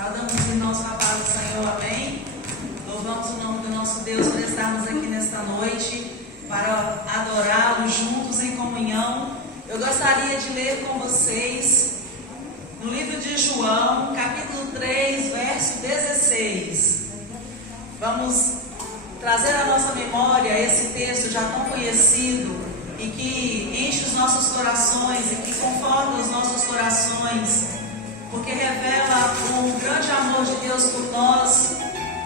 Saudamos os irmãos com a paz do Senhor, amém? Louvamos o nome do nosso Deus por estarmos aqui nesta noite para adorá-lo juntos em comunhão. Eu gostaria de ler com vocês no livro de João, capítulo 3, verso 16. Vamos trazer à nossa memória esse texto já tão conhecido e que enche os nossos corações e que conforta os nossos corações, porque revela o grande amor de Deus por nós,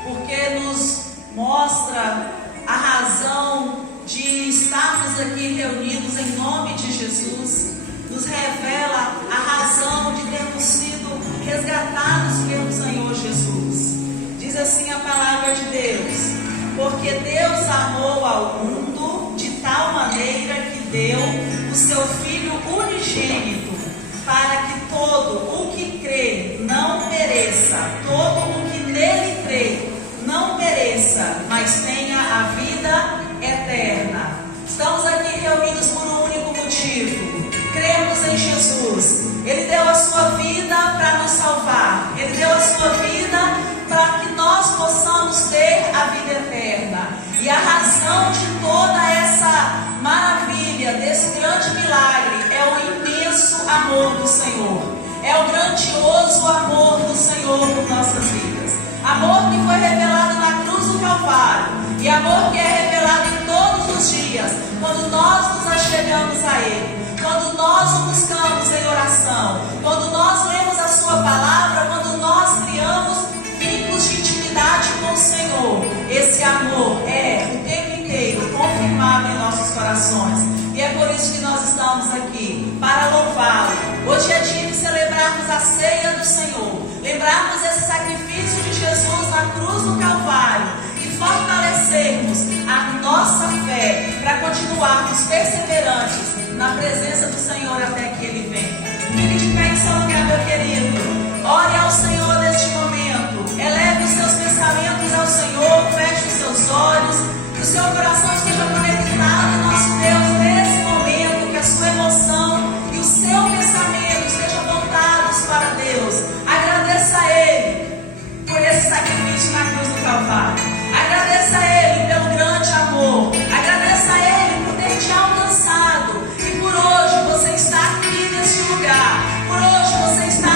porque nos mostra a razão de estarmos aqui reunidos em nome de Jesus, nos revela a razão de termos sido resgatados pelo Senhor Jesus. Diz assim a palavra de Deus: porque Deus amou ao mundo de tal maneira que deu o seu Filho unigênito, para que todo o que crê não pereça, todo o que nele crê não pereça, mas tenha a vida eterna. Estamos aqui reunidos por um único motivo: cremos em Jesus. Ele deu a sua vida para nos salvar, Ele deu a sua vida para que nós possamos ter a vida eterna. E a razão de toda essa maravilha, desse grande milagre, é o imenso amor do Senhor, é o grandioso amor do Senhor por nossas vidas. Amor que foi revelado na cruz do Calvário, e amor que é revelado em todos os dias, quando nós nos achegamos a Ele, quando nós o buscamos em oração, quando nós lemos a sua palavra, quando nós criamos vínculos de intimidade com o Senhor. Esse amor é o tempo inteiro confirmado em nossos corações, e é por isso que nós estamos aqui, para louvá-lo. Hoje é dia de celebrarmos a ceia do Senhor, lembrarmos esse sacrifício de Jesus na cruz do Calvário e fortalecermos a nossa fé para continuarmos perseverantes na presença do Senhor até que Ele venha. Fique de pé em seu lugar, meu querido. Ore ao Senhor neste momento. Eleve os seus pensamentos ao Senhor. Feche os seus olhos. Que o seu coração esteja conectado ao nosso Deus nesse momento. Que a sua emoção e o seu pensamento estejam voltados para Deus. Agradeça a Ele por esse sacrifício na cruz do Calvário. Agradeça a Ele pelo grande amor. Agradeça a Ele por ter te alcançado. E por hoje você está aqui neste lugar. Por hoje você está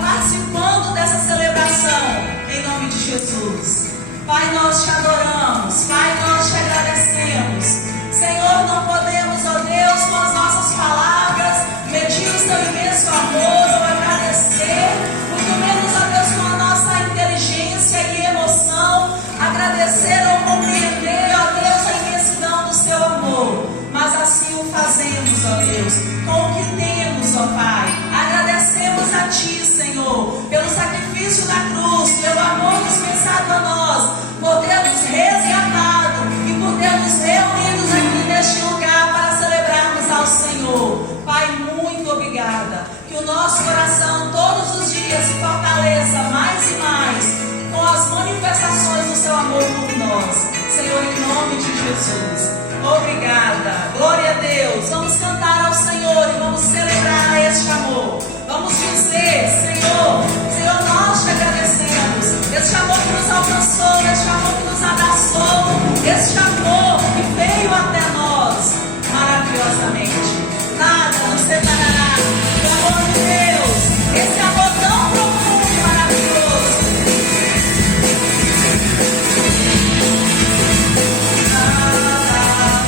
participando dessa celebração. Em nome de Jesus. Pai, nós te adoramos. Pai, nós te agradecemos. Senhor, não podemos, ó Deus, com as nossas palavras, medir o seu imenso amor ou agradecer. Muito menos, ó Deus, com a nossa inteligência e emoção, agradecer ou compreender, ó Deus, a imensidão do seu amor. Mas assim o fazemos, ó Deus, com o que temos, ó Pai. Agradecemos a Ti, Senhor, pelo sacrifício da cruz, pelo amor dispensado a nós, por termos resgatado e por termos reunidos aqui neste lugar para celebrarmos ao Senhor. Pai, muito obrigada. Que o nosso coração todos os dias se fortaleça mais e mais com as manifestações do seu amor por nós. Senhor, em nome de Jesus. Obrigada. Glória a Deus. Vamos cantar ao Senhor e vamos celebrar este amor. Vamos dizer: Senhor, Senhor, nós te agradecemos. Este amor que nos alcançou, este amor que nos abraçou, este amor que veio até nós maravilhosamente. Nada nos separará do amor de Deus. Esse amor tão profundo e maravilhoso. Nada nos separará.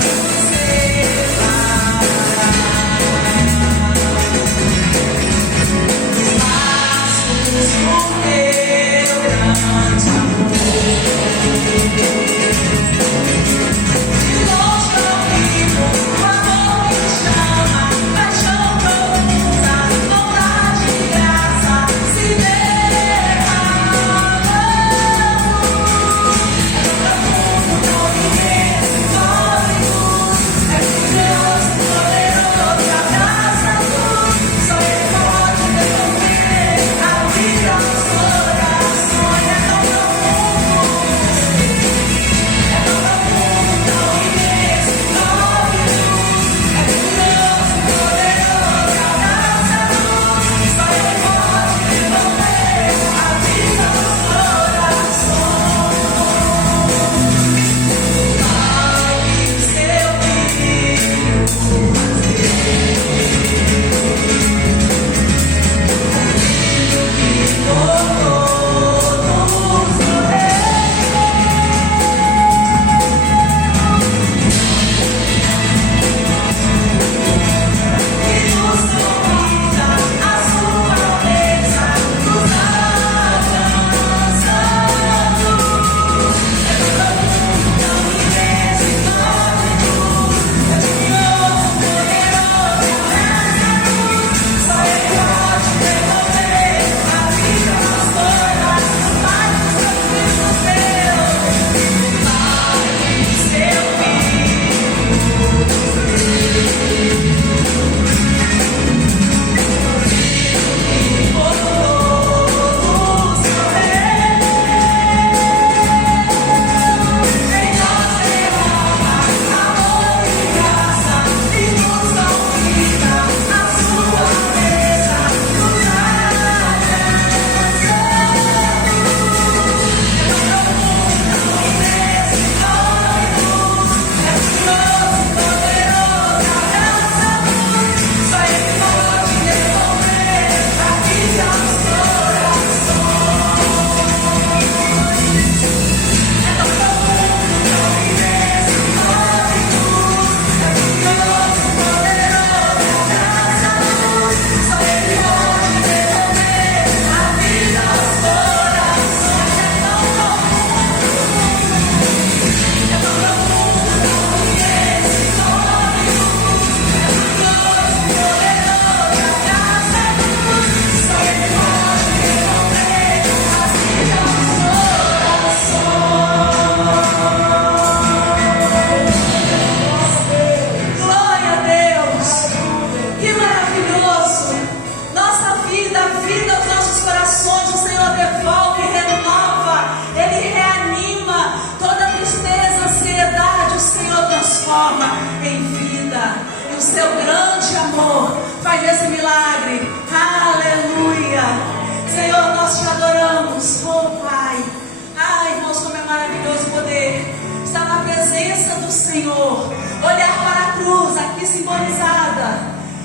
sintonizada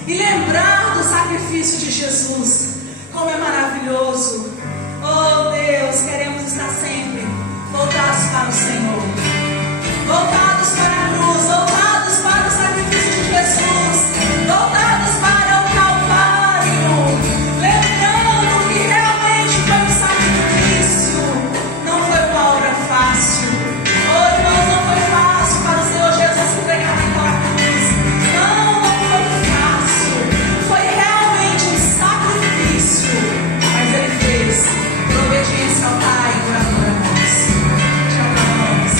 e lembrar do sacrifício de Jesus. Como é maravilhoso. Oh Deus, queremos estar sempre voltados para o Senhor, voltados para a cruz, voltados para o sacrifício de Jesus, voltados para o Calvário, lembrando que realmente foi um sacrifício, não foi uma obra fácil. Oh irmãos, não foi fácil para o Senhor Jesus se entregar naquela cruz. Não foi fácil. Foi realmente um sacrifício, mas Ele fez por obediência ao Pai e por amor a nós. Te amamos.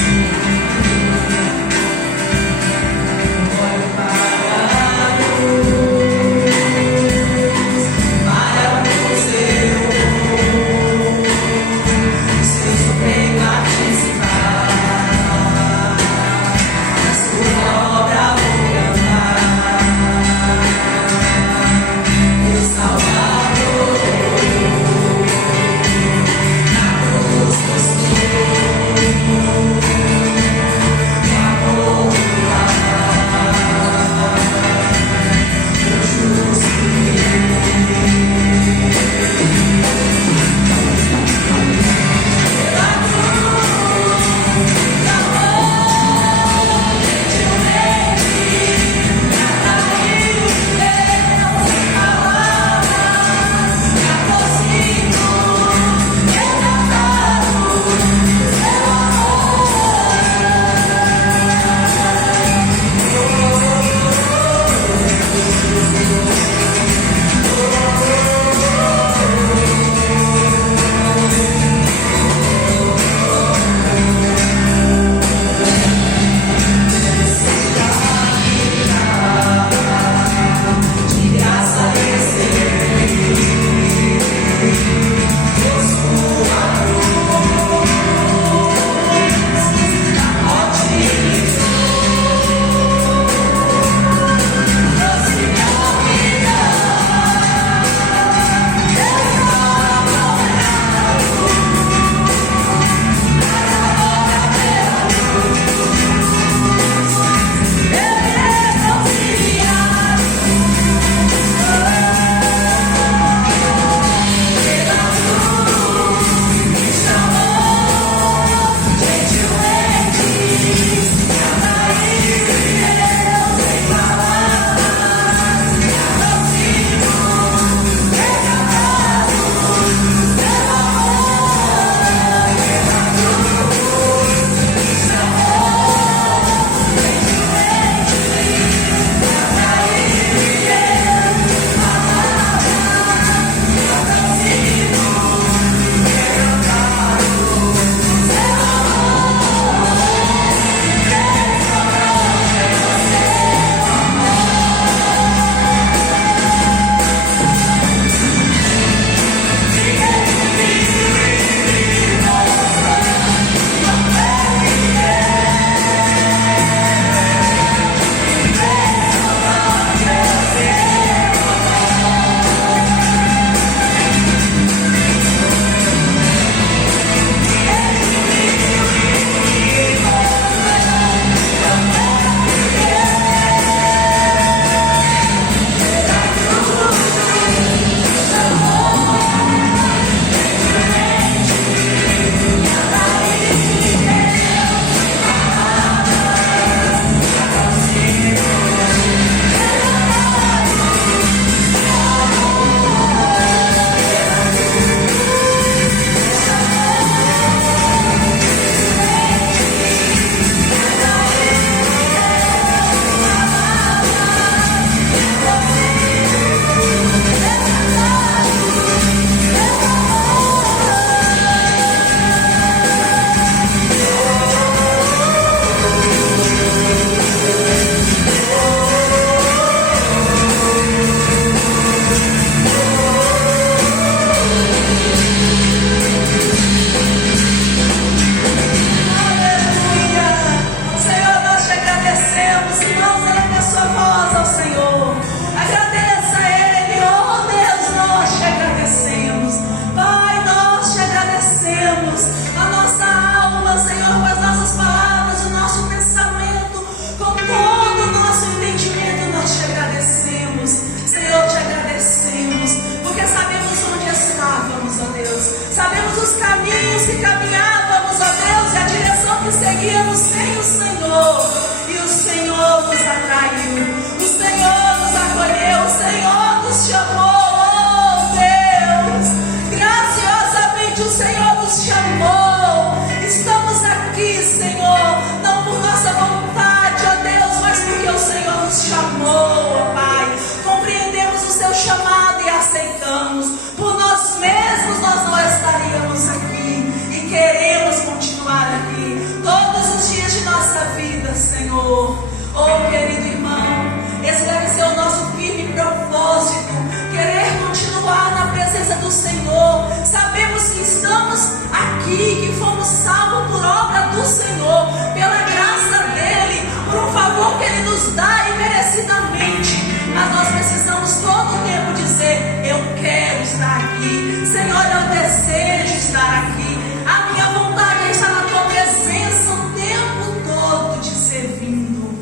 do Senhor. Sabemos que estamos aqui, que fomos salvos por obra do Senhor, pela graça dEle, por um favor que Ele nos dá imerecidamente. Mas nós precisamos todo o tempo dizer: eu quero estar aqui, Senhor, eu desejo estar aqui. A minha vontade é estar na Tua presença o tempo todo te servindo.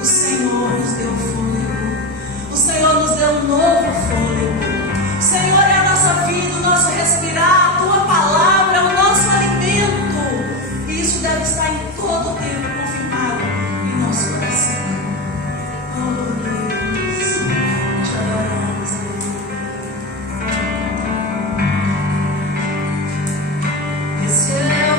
O Senhor nos deu fôlego, o Senhor nos deu um novo fôlego. O Senhor é a nossa vida, o nosso respirar, a Tua palavra é o nosso alimento. E isso deve estar em todo o tempo confirmado em nosso coração. Oh Deus, te adoramos, Deus. Esse é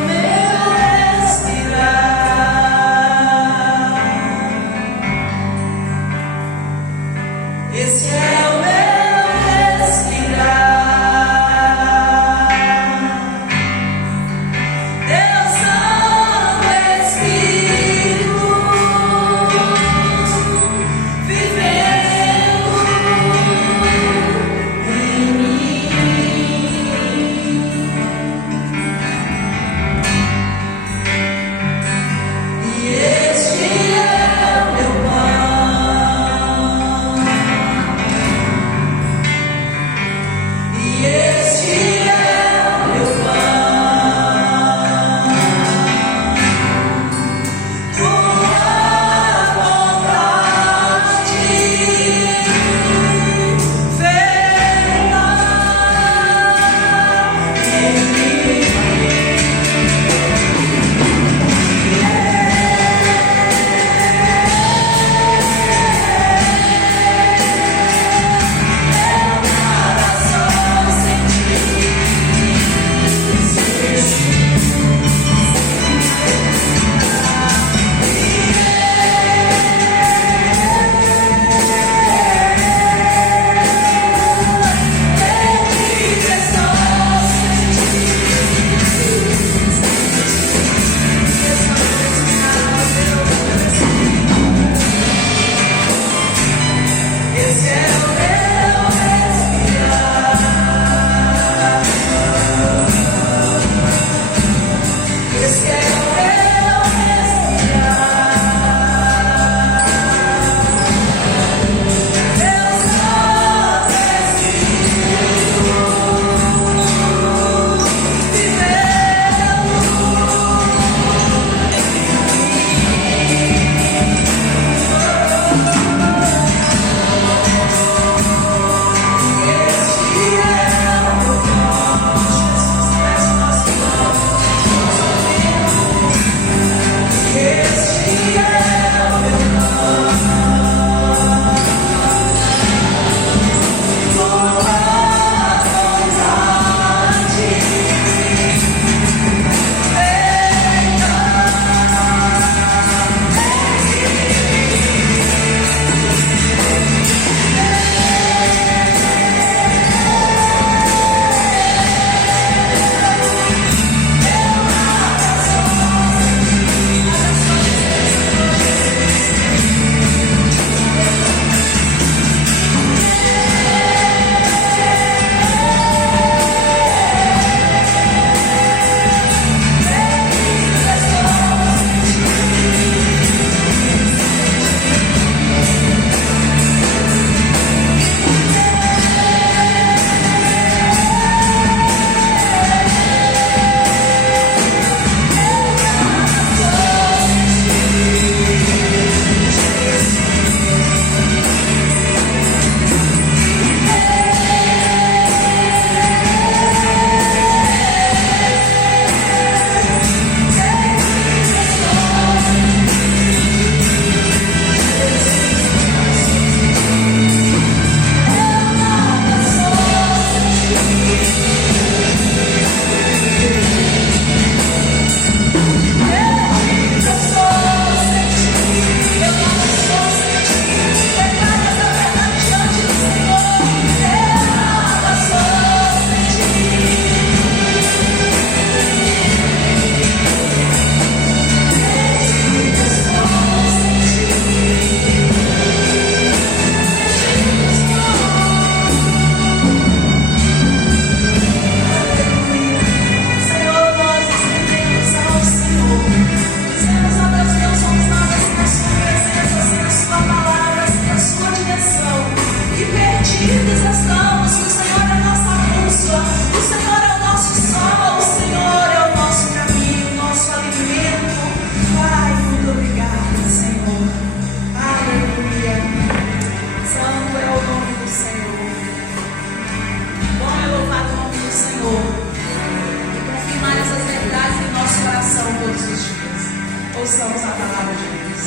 Ouçamos a palavra de Deus.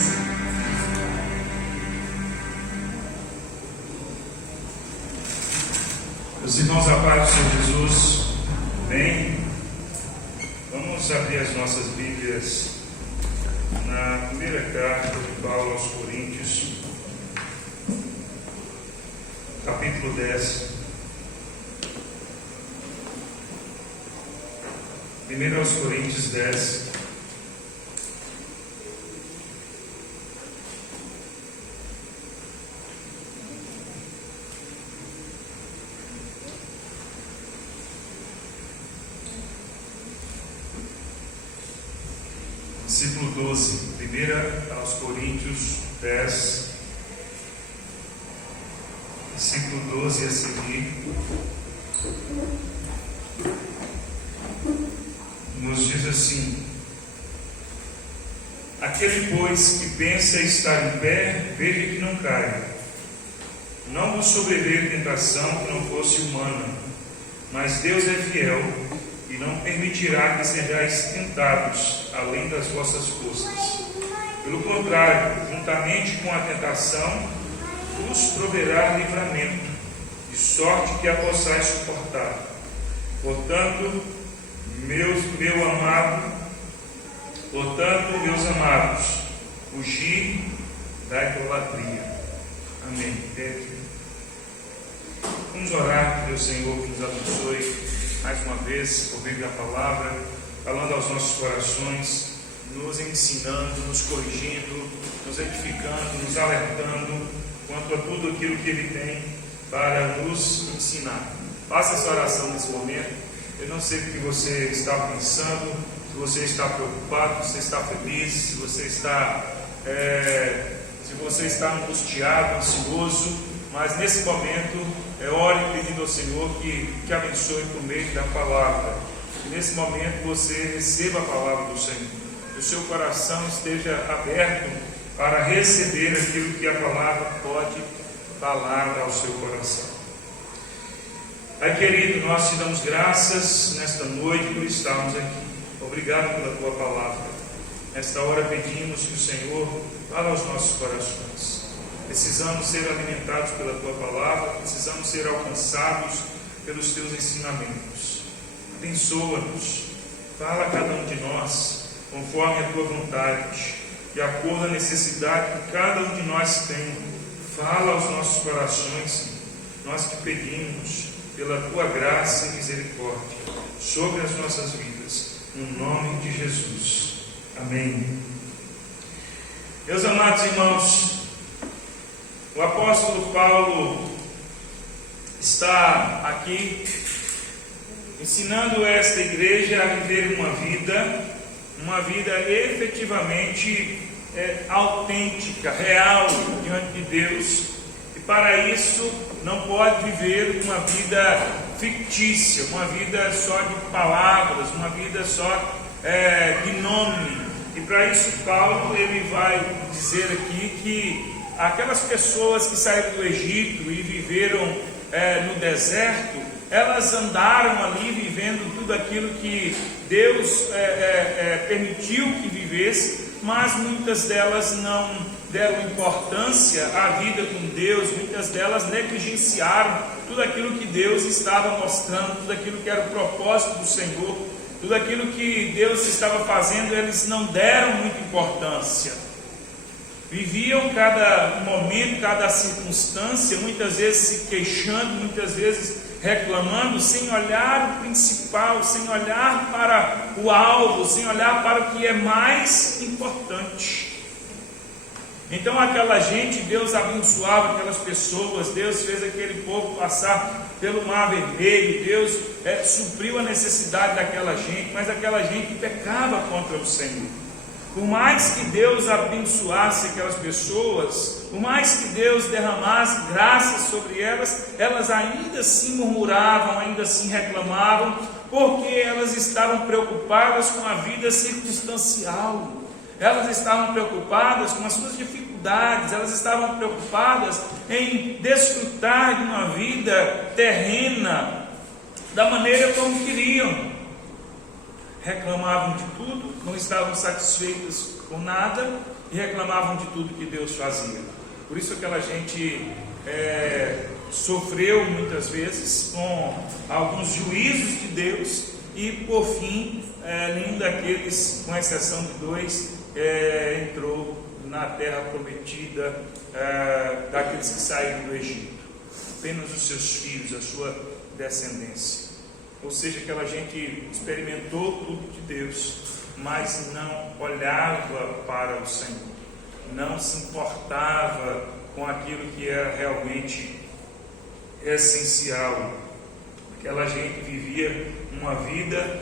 Meus irmãos, a paz do Senhor Jesus, amém? Vamos abrir as nossas Bíblias na primeira carta de Paulo aos Coríntios, capítulo 10. 1 aos Coríntios 10. Versículo 12, 1 aos Coríntios 10, versículo 12 a seguir, nos diz assim: aquele, pois, que pensa estar em pé, veja que não caia. Não vos sobreveio tentação que não fosse humana, mas Deus é fiel, e não permitirá que sejais tentados além das vossas forças. Pelo contrário, juntamente com a tentação, vos proverá livramento, de sorte que a possais suportar. Portanto, meus amados, fugir da idolatria. Amém. Vamos orar, que Deus Senhor que nos abençoe mais uma vez, ouvindo a palavra, falando aos nossos corações, nos ensinando, nos corrigindo, nos edificando, nos alertando quanto a tudo aquilo que Ele tem para nos ensinar. Faça essa oração nesse momento. Eu não sei o que você está pensando, se você está preocupado, se você está feliz, se você está angustiado, ansioso, mas nesse momento ore pedindo ao Senhor que abençoe por meio da palavra. E nesse momento você receba a palavra do Senhor, que o seu coração esteja aberto para receber aquilo que a palavra pode falar ao seu coração. Pai querido, nós te damos graças nesta noite por estarmos aqui. Obrigado pela tua palavra. Nesta hora pedimos que o Senhor fale aos nossos corações. Precisamos ser alimentados pela tua palavra, precisamos ser alcançados pelos teus ensinamentos. Abençoa-nos, fala a cada um de nós, conforme a tua vontade, de acordo com a necessidade que cada um de nós tem. Fala aos nossos corações, nós te pedimos, pela tua graça e misericórdia, sobre as nossas vidas, no nome de Jesus. Amém. Meus amados irmãos, o apóstolo Paulo está aqui ensinando esta igreja a viver uma vida efetivamente autêntica, real diante de Deus. E para isso não pode viver uma vida fictícia, uma vida só de palavras, uma vida só de nome. E para isso Paulo ele vai dizer aqui que aquelas pessoas que saíram do Egito e viveram no deserto, elas andaram ali vivendo tudo aquilo que Deus permitiu que vivesse, mas muitas delas não deram importância à vida com Deus, muitas delas negligenciaram tudo aquilo que Deus estava mostrando, tudo aquilo que era o propósito do Senhor, tudo aquilo que Deus estava fazendo, eles não deram muita importância. Viviam cada momento, cada circunstância, muitas vezes se queixando, muitas vezes reclamando, sem olhar o principal, sem olhar para o alvo, sem olhar para o que é mais importante. Então aquela gente, Deus abençoava aquelas pessoas, Deus fez aquele povo passar pelo mar vermelho, Deus supriu a necessidade daquela gente, mas aquela gente pecava contra o Senhor. Por mais que Deus abençoasse aquelas pessoas, por mais que Deus derramasse graças sobre elas, elas ainda assim murmuravam, ainda assim reclamavam, porque elas estavam preocupadas com a vida circunstancial, elas estavam preocupadas com as suas dificuldades, elas estavam preocupadas em desfrutar de uma vida terrena da maneira como queriam. Reclamavam de tudo, não estavam satisfeitas por nada e reclamavam de tudo que Deus fazia. Por isso aquela gente sofreu muitas vezes com alguns juízos de Deus e por fim nenhum daqueles, com exceção de 2, entrou na terra prometida daqueles que saíram do Egito. Apenas os seus filhos, a sua descendência. Ou seja, aquela gente experimentou tudo de Deus, mas não olhava para o Senhor, não se importava com aquilo que era realmente essencial. Aquela gente vivia uma vida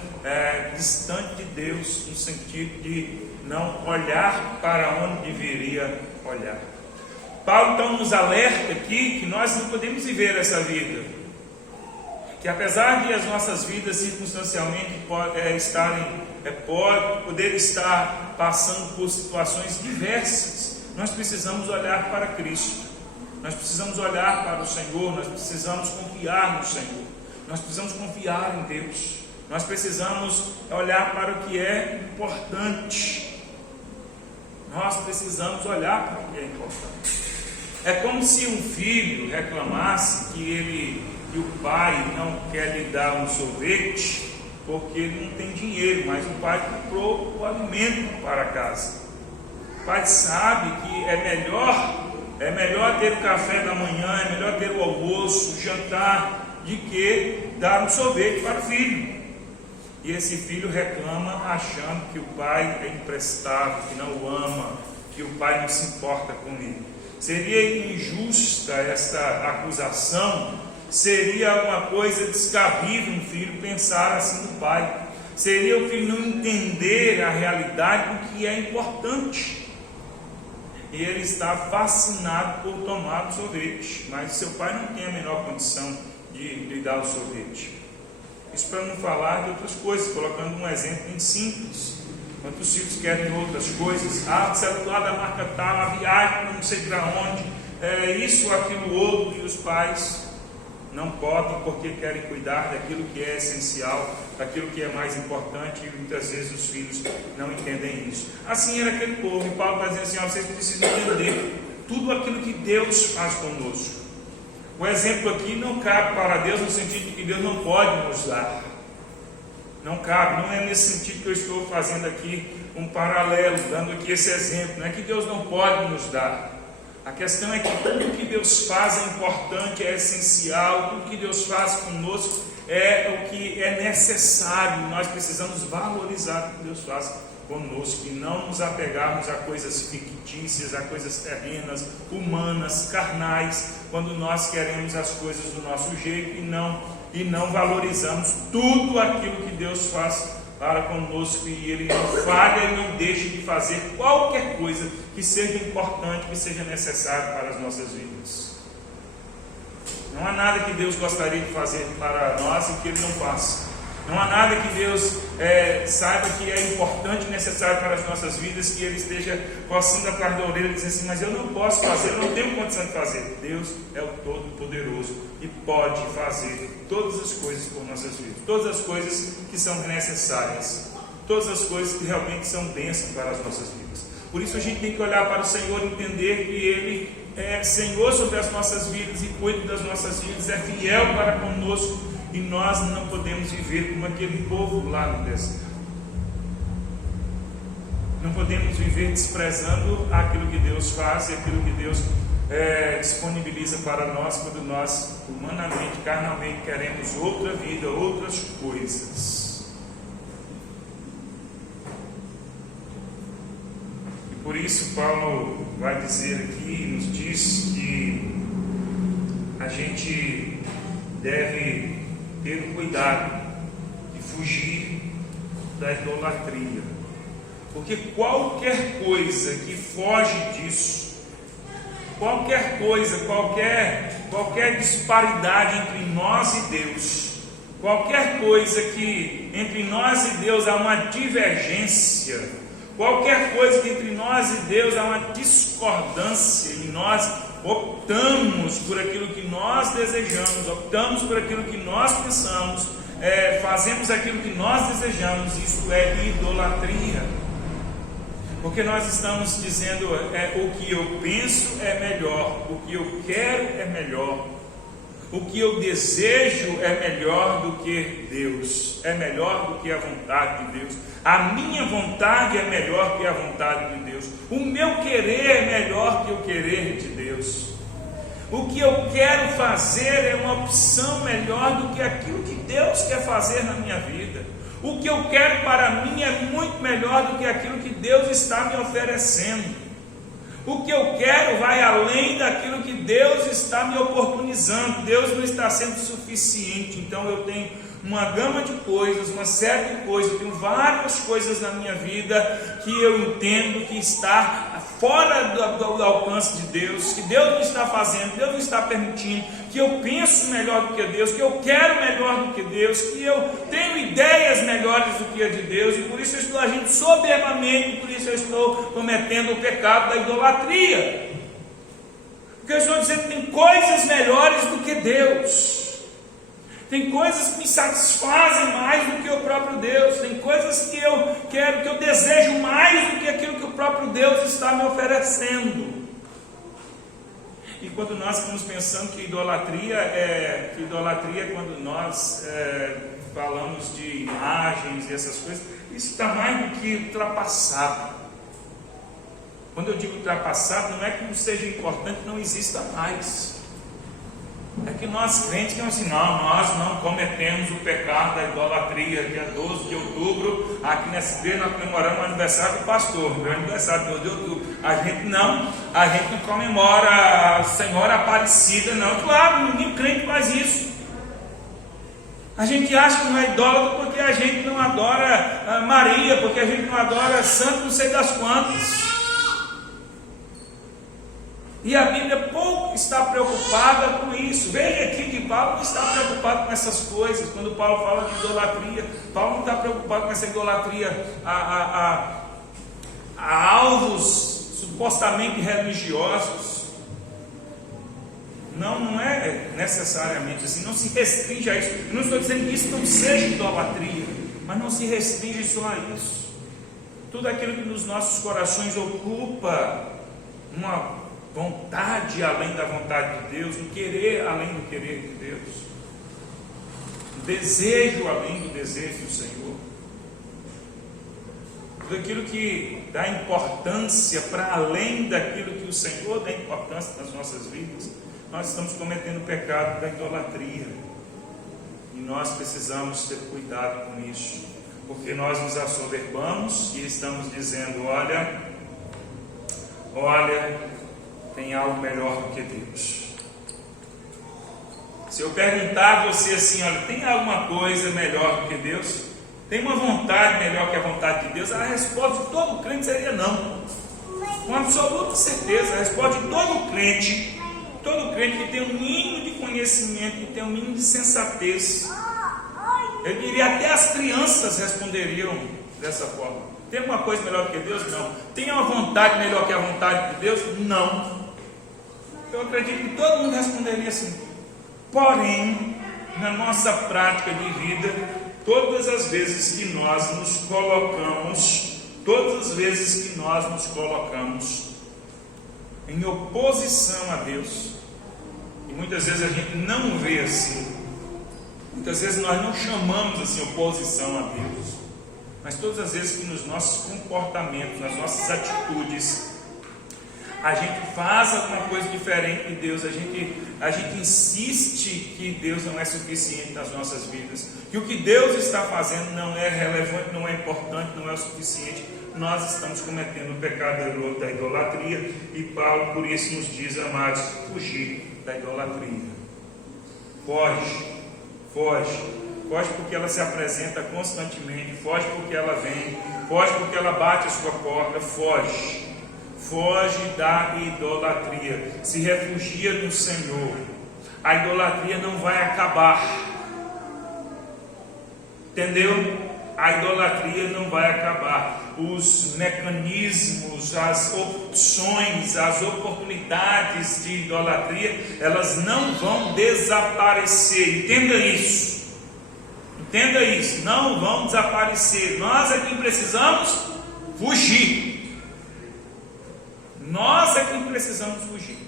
distante de Deus, no sentido de não olhar para onde deveria olhar. Paulo então nos alerta aqui que nós não podemos viver essa vida, que apesar de as nossas vidas circunstancialmente poder estar passando por situações diversas, nós precisamos olhar para Cristo, nós precisamos olhar para o Senhor, nós precisamos confiar no Senhor, nós precisamos confiar em Deus, nós precisamos olhar para o que é importante, nós precisamos olhar para o que é importante. É como se um filho reclamasse que o pai não quer lhe dar um sorvete porque ele não tem dinheiro, mas o pai comprou o alimento para casa. O pai sabe que é melhor ter o café da manhã, é melhor ter o almoço, o jantar, de que dar um sorvete para o filho. E esse filho reclama achando que o pai é imprestável, que não o ama, que o pai não se importa com ele. Seria injusta esta acusação, seria uma coisa descabível um filho pensar assim no pai. Seria o filho não entender a realidade do que é importante. E ele está fascinado por tomar o sorvete, mas seu pai não tem a menor condição de lhe dar o sorvete. Isso para não falar de outras coisas, colocando um exemplo bem simples. Quantos filhos querem outras coisas? O celular da marca tal, a viagem não sei para onde, isso, aquilo, outro, e os pais não podem porque querem cuidar daquilo que é essencial, daquilo que é mais importante, e muitas vezes os filhos não entendem isso. Assim era aquele povo, e Paulo vai dizer assim: vocês precisam entender tudo aquilo que Deus faz conosco. O exemplo aqui não cabe para Deus no sentido de que Deus não pode nos dar. Não cabe, não é nesse sentido que eu estou fazendo aqui um paralelo, dando aqui esse exemplo. Não é que Deus não pode nos dar. A questão é que tudo que Deus faz é importante, é essencial. Tudo que Deus faz conosco é o que é necessário. Nós precisamos valorizar o que Deus faz conosco e não nos apegarmos a coisas fictícias, a coisas terrenas, humanas, carnais, quando nós queremos as coisas do nosso jeito e não valorizamos tudo aquilo que Deus faz para conosco, e Ele não falha e não deixa de fazer qualquer coisa que seja importante, que seja necessário para as nossas vidas. Não há nada que Deus gostaria de fazer para nós e que Ele não faça. Não há nada que Deus saiba que é importante e necessário para as nossas vidas, que Ele esteja coçando atrás da orelha e dizendo assim: mas eu não posso fazer, eu não tenho condição de fazer. Deus é o Todo-Poderoso e pode fazer todas as coisas por nossas vidas, todas as coisas que são necessárias, todas as coisas que realmente são bênçãos para as nossas vidas. Por isso a gente tem que olhar para o Senhor e entender que Ele é Senhor sobre as nossas vidas e cuida das nossas vidas, é fiel para conosco. E nós não podemos viver como aquele povo lá no deserto. Não podemos viver desprezando aquilo que Deus faz e aquilo que Deus disponibiliza para nós, quando nós humanamente, carnalmente queremos outra vida, outras coisas. E por isso Paulo vai dizer aqui, nos diz que a gente deve ter cuidado de fugir da idolatria, porque qualquer coisa que foge disso, qualquer coisa, qualquer disparidade entre nós e Deus, qualquer coisa que entre nós e Deus há uma divergência, qualquer coisa que entre nós e Deus há uma discordância, e nós optamos por aquilo que nós desejamos, optamos por aquilo que nós pensamos, fazemos aquilo que nós desejamos, isso é idolatria. Porque nós estamos dizendo, o que eu penso é melhor, o que eu quero é melhor, o que eu desejo é melhor do que Deus, é melhor do que a vontade de Deus. A minha vontade é melhor que a vontade de Deus. O meu querer é melhor que o querer de Deus. O que eu quero fazer é uma opção melhor do que aquilo que Deus quer fazer na minha vida. O que eu quero para mim é muito melhor do que aquilo que Deus está me oferecendo. O que eu quero vai além daquilo que Deus está me oportunizando. Deus não está sendo suficiente. Então eu tenho uma gama de coisas, uma série de coisas, eu tenho várias coisas na minha vida que eu entendo que está fora do alcance de Deus, que Deus não está fazendo, Deus não está permitindo, que eu penso melhor do que Deus, que eu quero melhor do que Deus, que eu tenho ideias melhores do que a de Deus, e por isso eu estou agindo soberbamente, por isso eu estou cometendo o pecado da idolatria, porque eu estou dizendo que tem coisas melhores do que Deus. Tem coisas que me satisfazem mais do que o próprio Deus. Tem coisas que eu quero, que eu desejo mais do que aquilo que o próprio Deus está me oferecendo. E quando nós estamos pensando que idolatria é quando nós falamos de imagens e essas coisas, isso está mais do que ultrapassado. Quando eu digo ultrapassado, não é que não seja importante, não exista mais. É que nós crentes que assim, nós não cometemos o pecado da idolatria. Dia 12 de outubro, aqui nessa igreja nós comemoramos o aniversário do pastor, meu aniversário 12 de outubro. A gente não comemora a Senhora Aparecida, não. Claro, ninguém crente faz isso. A gente acha que não é idólatra porque a gente não adora Maria, porque a gente não adora santo não sei das quantas. E a Bíblia pouco está preocupada com isso. Veja aqui que Paulo não está preocupado com essas coisas. Quando Paulo fala de idolatria, Paulo não está preocupado com essa idolatria a alvos supostamente religiosos. Não é necessariamente assim, não se restringe a isso. Eu não estou dizendo que isso não seja idolatria, mas não se restringe só a isso. Tudo aquilo que nos nossos corações ocupa uma vontade além da vontade de Deus, um querer além do querer de Deus, um desejo além do desejo do Senhor, tudo aquilo que dá importância para além daquilo que o Senhor dá importância nas nossas vidas, nós estamos cometendo o pecado da idolatria, e nós precisamos ter cuidado com isso, porque nós nos assoberbamos e estamos dizendo, olha, tem algo melhor do que Deus. Se eu perguntar a você assim, olha, tem alguma coisa melhor do que Deus? Tem uma vontade melhor que a vontade de Deus? A resposta de todo crente seria não. Com absoluta certeza, a resposta de todo crente que tem um mínimo de conhecimento, que tem um mínimo de sensatez, eu diria até as crianças responderiam dessa forma. Tem alguma coisa melhor do que Deus? Não. Tem uma vontade melhor que a vontade de Deus? Não. Eu acredito que todo mundo responderia assim. Porém, na nossa prática de vida, todas as vezes que nós nos colocamos em oposição a Deus, e muitas vezes a gente não vê assim, muitas vezes nós não chamamos assim oposição a Deus, mas todas as vezes que nos nossos comportamentos, nas nossas atitudes, a gente faz alguma coisa diferente de Deus, a gente insiste que Deus não é suficiente nas nossas vidas, que o que Deus está fazendo não é relevante, não é importante, não é o suficiente, nós estamos cometendo o pecado da idolatria, e Paulo por isso nos diz, amados, fugir da idolatria. Foge porque ela se apresenta constantemente, foge porque ela vem, foge porque ela bate a sua porta, foge da idolatria, se refugia no Senhor. A idolatria não vai acabar, entendeu? A idolatria não vai acabar. Os mecanismos, as opções, as oportunidades de idolatria, elas não vão desaparecer. Entenda isso, não vão desaparecer. Nós aqui precisamos fugir. Nós é quem precisamos fugir.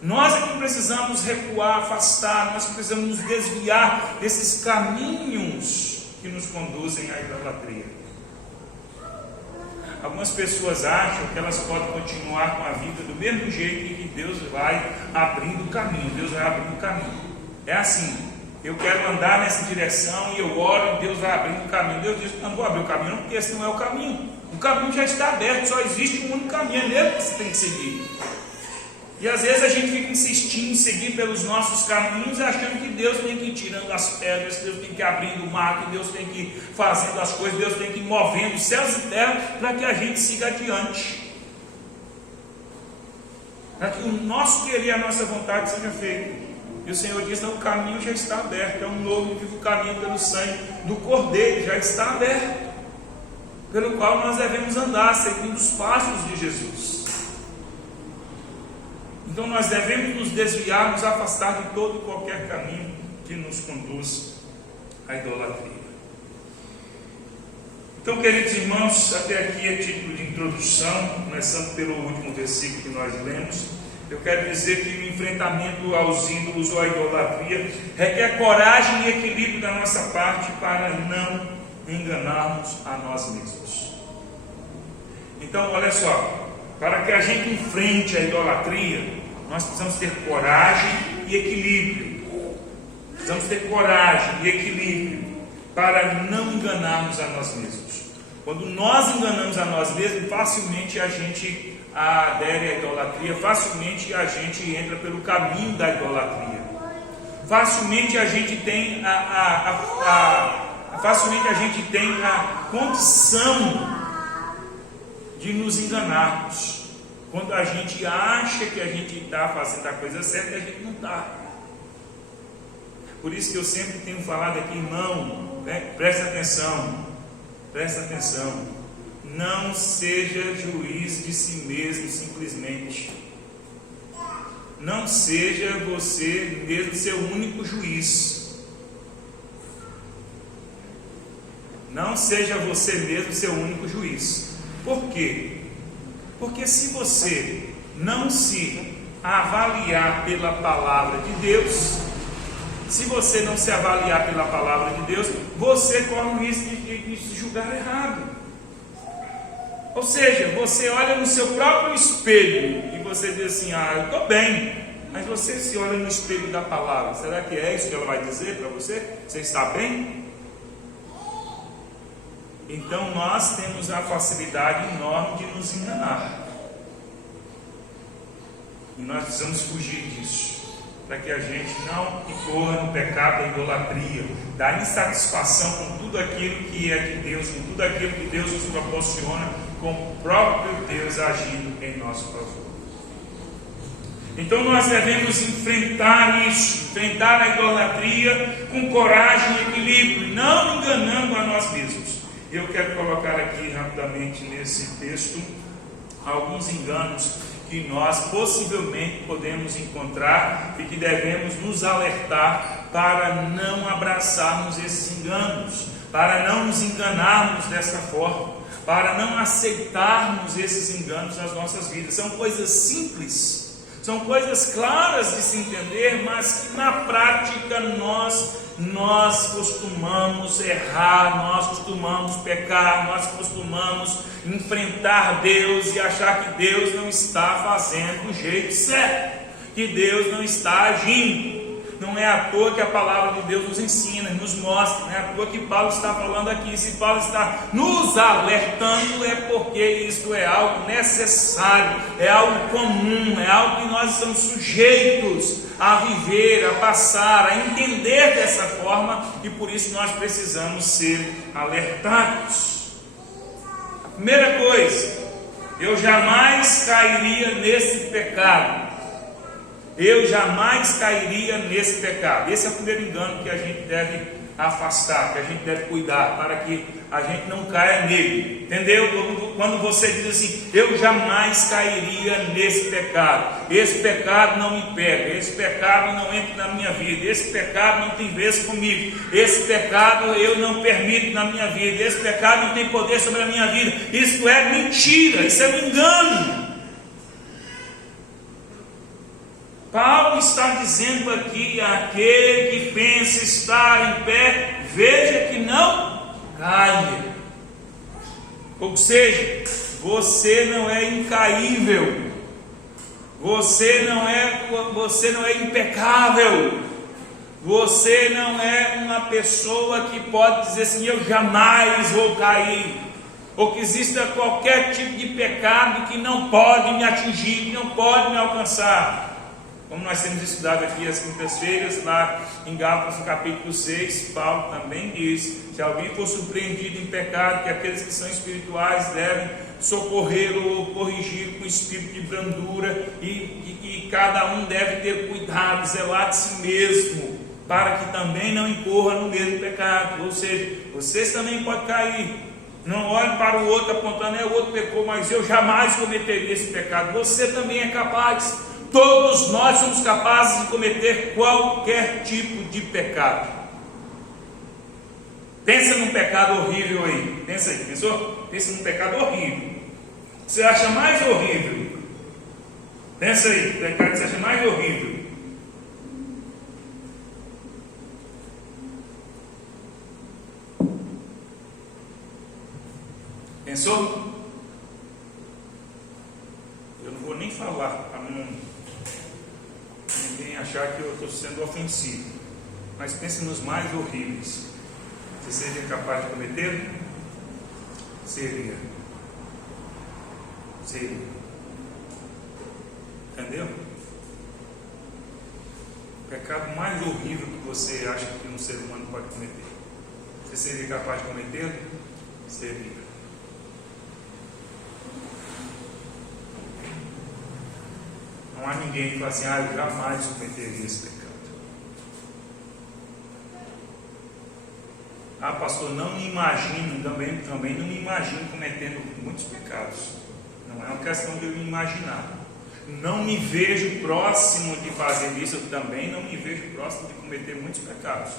Nós é que precisamos recuar, afastar, nós precisamos nos desviar desses caminhos que nos conduzem à idolatria. Algumas pessoas acham que elas podem continuar com a vida do mesmo jeito e que Deus vai abrindo o caminho. Deus vai abrindo o caminho. É assim, eu quero andar nessa direção e eu oro e Deus vai abrindo o caminho. Deus diz que eu não vou abrir o caminho, porque esse não é o caminho. O caminho já está aberto, só existe um único caminho, é nele que você tem que seguir. E às vezes a gente fica insistindo em seguir pelos nossos caminhos, achando que Deus tem que ir tirando as pedras, que Deus tem que ir abrindo o mar, que Deus tem que ir fazendo as coisas, Deus tem que ir movendo os céus e terra para que a gente siga adiante. Para que o nosso querer, a nossa vontade seja feita. E o Senhor diz: não, o caminho já está aberto, é um novo e vivo caminho pelo sangue do Cordeiro, já está aberto, pelo qual nós devemos andar, seguindo os passos de Jesus. Então nós devemos nos desviar, nos afastar de todo e qualquer caminho que nos conduz à idolatria. Então, queridos irmãos, até aqui é título de introdução, começando pelo último versículo que nós lemos. Eu quero dizer que o enfrentamento aos ídolos ou à idolatria requer coragem e equilíbrio da nossa parte para não enganarmos a nós mesmos. Então, olha só, para que a gente enfrente a idolatria, nós precisamos ter coragem e equilíbrio. Precisamos ter coragem e equilíbrio para não enganarmos a nós mesmos. Quando nós enganamos a nós mesmos, facilmente a gente adere à idolatria, facilmente a gente entra pelo caminho da idolatria. Facilmente a gente tem facilmente a gente tem a condição de nos enganarmos. Quando a gente acha que a gente está fazendo a coisa certa, a gente não está. Por isso que eu sempre tenho falado aqui, irmão, presta atenção. Não seja juiz de si mesmo simplesmente. Não seja você mesmo seu único juiz. Não seja você mesmo seu único juiz. Por quê? Porque se você não se avaliar pela palavra de Deus, se você não se avaliar pela palavra de Deus, você corre o risco de se julgar errado. Ou seja, você olha no seu próprio espelho e você diz assim: eu estou bem. Mas você se olha no espelho da palavra, será que é isso que ela vai dizer para você? Você está bem? Então nós temos a facilidade enorme de nos enganar. E nós precisamos fugir disso, para que a gente não incorra no pecado da idolatria, da insatisfação com tudo aquilo que é de Deus, com tudo aquilo que Deus nos proporciona, com o próprio Deus agindo em nosso favor. Então nós devemos enfrentar isso, enfrentar a idolatria com coragem e equilíbrio, não enganando a nós mesmos. Eu quero colocar aqui rapidamente nesse texto alguns enganos que nós possivelmente podemos encontrar e que devemos nos alertar para não abraçarmos esses enganos, para não nos enganarmos dessa forma, para não aceitarmos esses enganos nas nossas vidas. São coisas simples, são coisas claras de se entender, mas que na prática nós costumamos errar, nós costumamos pecar, nós costumamos enfrentar Deus e achar que Deus não está fazendo do jeito certo, que Deus não está agindo. Não é à toa que a palavra de Deus nos ensina, nos mostra, não é à toa que Paulo está falando aqui. Se Paulo está nos alertando, é porque isso é algo necessário, é algo comum, é algo que nós estamos sujeitos a viver, a passar, a entender dessa forma, e por isso nós precisamos ser alertados. A primeira coisa, eu jamais cairia nesse pecado. Eu jamais cairia nesse pecado. Esse é o primeiro engano que a gente deve afastar, que a gente deve cuidar, para que a gente não caia nele. Entendeu? Quando você diz assim: eu jamais cairia nesse pecado, esse pecado não me pega, esse pecado não entra na minha vida, esse pecado não tem vez comigo, esse pecado eu não permito na minha vida, esse pecado não tem poder sobre a minha vida. Isso é mentira, isso é um engano. Paulo está dizendo aqui: aquele que pensa estar em pé, veja que não caia. Ou seja, você não é incaível, você não é impecável, você não é uma pessoa que pode dizer assim: eu jamais vou cair, ou que exista qualquer tipo de pecado que não pode me atingir, que não pode me alcançar. Como nós temos estudado aqui às quintas-feiras, lá em Gálatas, no capítulo 6, Paulo também diz: se alguém for surpreendido em pecado, que aqueles que são espirituais devem socorrê-lo ou corrigir com espírito de brandura, e cada um deve ter cuidado, zelar de si mesmo, para que também não incorra no mesmo pecado. Ou seja, vocês também podem cair. Não olhe para o outro apontando: o outro pecou, mas eu jamais cometeria esse pecado. Você também é capaz. Todos nós somos capazes de cometer qualquer tipo de pecado. Pensa num pecado horrível aí. Pensa aí, pensou? Pensa num pecado horrível. Você acha mais horrível? Pensa aí, o pecado que você acha mais horrível. Pensou? Eu não vou nem falar para ninguém achar que eu estou sendo ofensivo, mas pense nos mais horríveis. Você seria capaz de cometer? Seria. Entendeu? O pecado mais horrível que você acha que um ser humano pode cometer, você seria capaz de cometer? Seria. Não há ninguém que fala assim: eu jamais cometeria esse pecado. Pastor, não me imagino, também não me imagino cometendo muitos pecados. Não é uma questão de eu me imaginar. Não me vejo próximo de fazer isso. Eu também não me vejo próximo de cometer muitos pecados.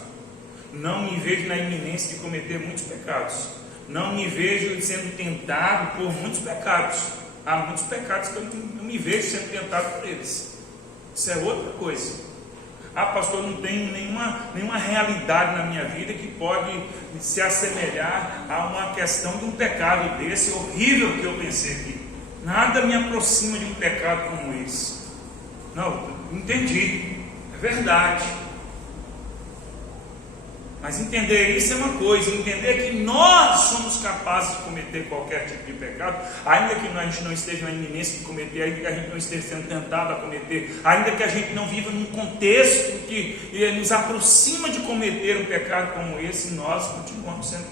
Não me vejo na iminência de cometer muitos pecados. Não me vejo sendo tentado por muitos pecados. Há muitos pecados que eu não me vejo sendo tentado por eles. Isso é outra coisa. Pastor, não tem nenhuma realidade na minha vida que pode se assemelhar a uma questão de um pecado desse horrível que eu pensei aqui. Nada me aproxima de um pecado como esse. Não, entendi, é verdade. Mas entender isso é uma coisa, entender que nós somos capazes de cometer qualquer tipo de pecado, ainda que a gente não esteja na iminência de cometer, ainda que a gente não esteja sendo tentado a cometer, ainda que a gente não viva num contexto que nos aproxima de cometer um pecado como esse, nós continuamos sendo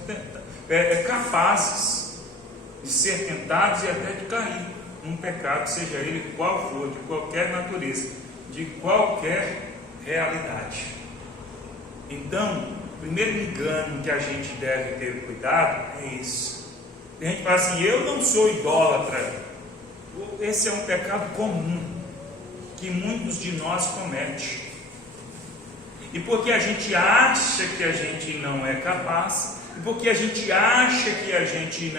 capazes de ser tentados e até de cair num pecado, seja ele qual for, de qualquer natureza, de qualquer realidade. Então, o primeiro engano que a gente deve ter cuidado é isso. A gente fala assim: eu não sou idólatra. Esse é um pecado comum que muitos de nós cometem. E porque a gente acha que a gente não é capaz, e porque a gente acha que a gente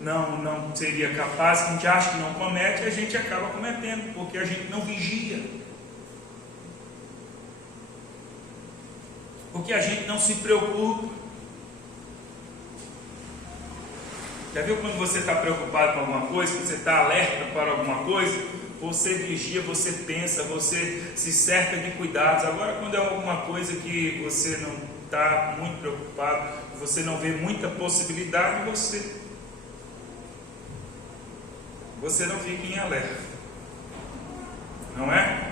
não seria capaz, que a gente acha que não comete, a gente acaba cometendo, porque a gente não vigia. Porque a gente não se preocupa. Já viu quando você está preocupado com alguma coisa, quando você está alerta para alguma coisa, você vigia, você pensa, você se cerca de cuidados. Agora, quando é alguma coisa que você não está muito preocupado, você não vê muita possibilidade, você não fica em alerta, não é?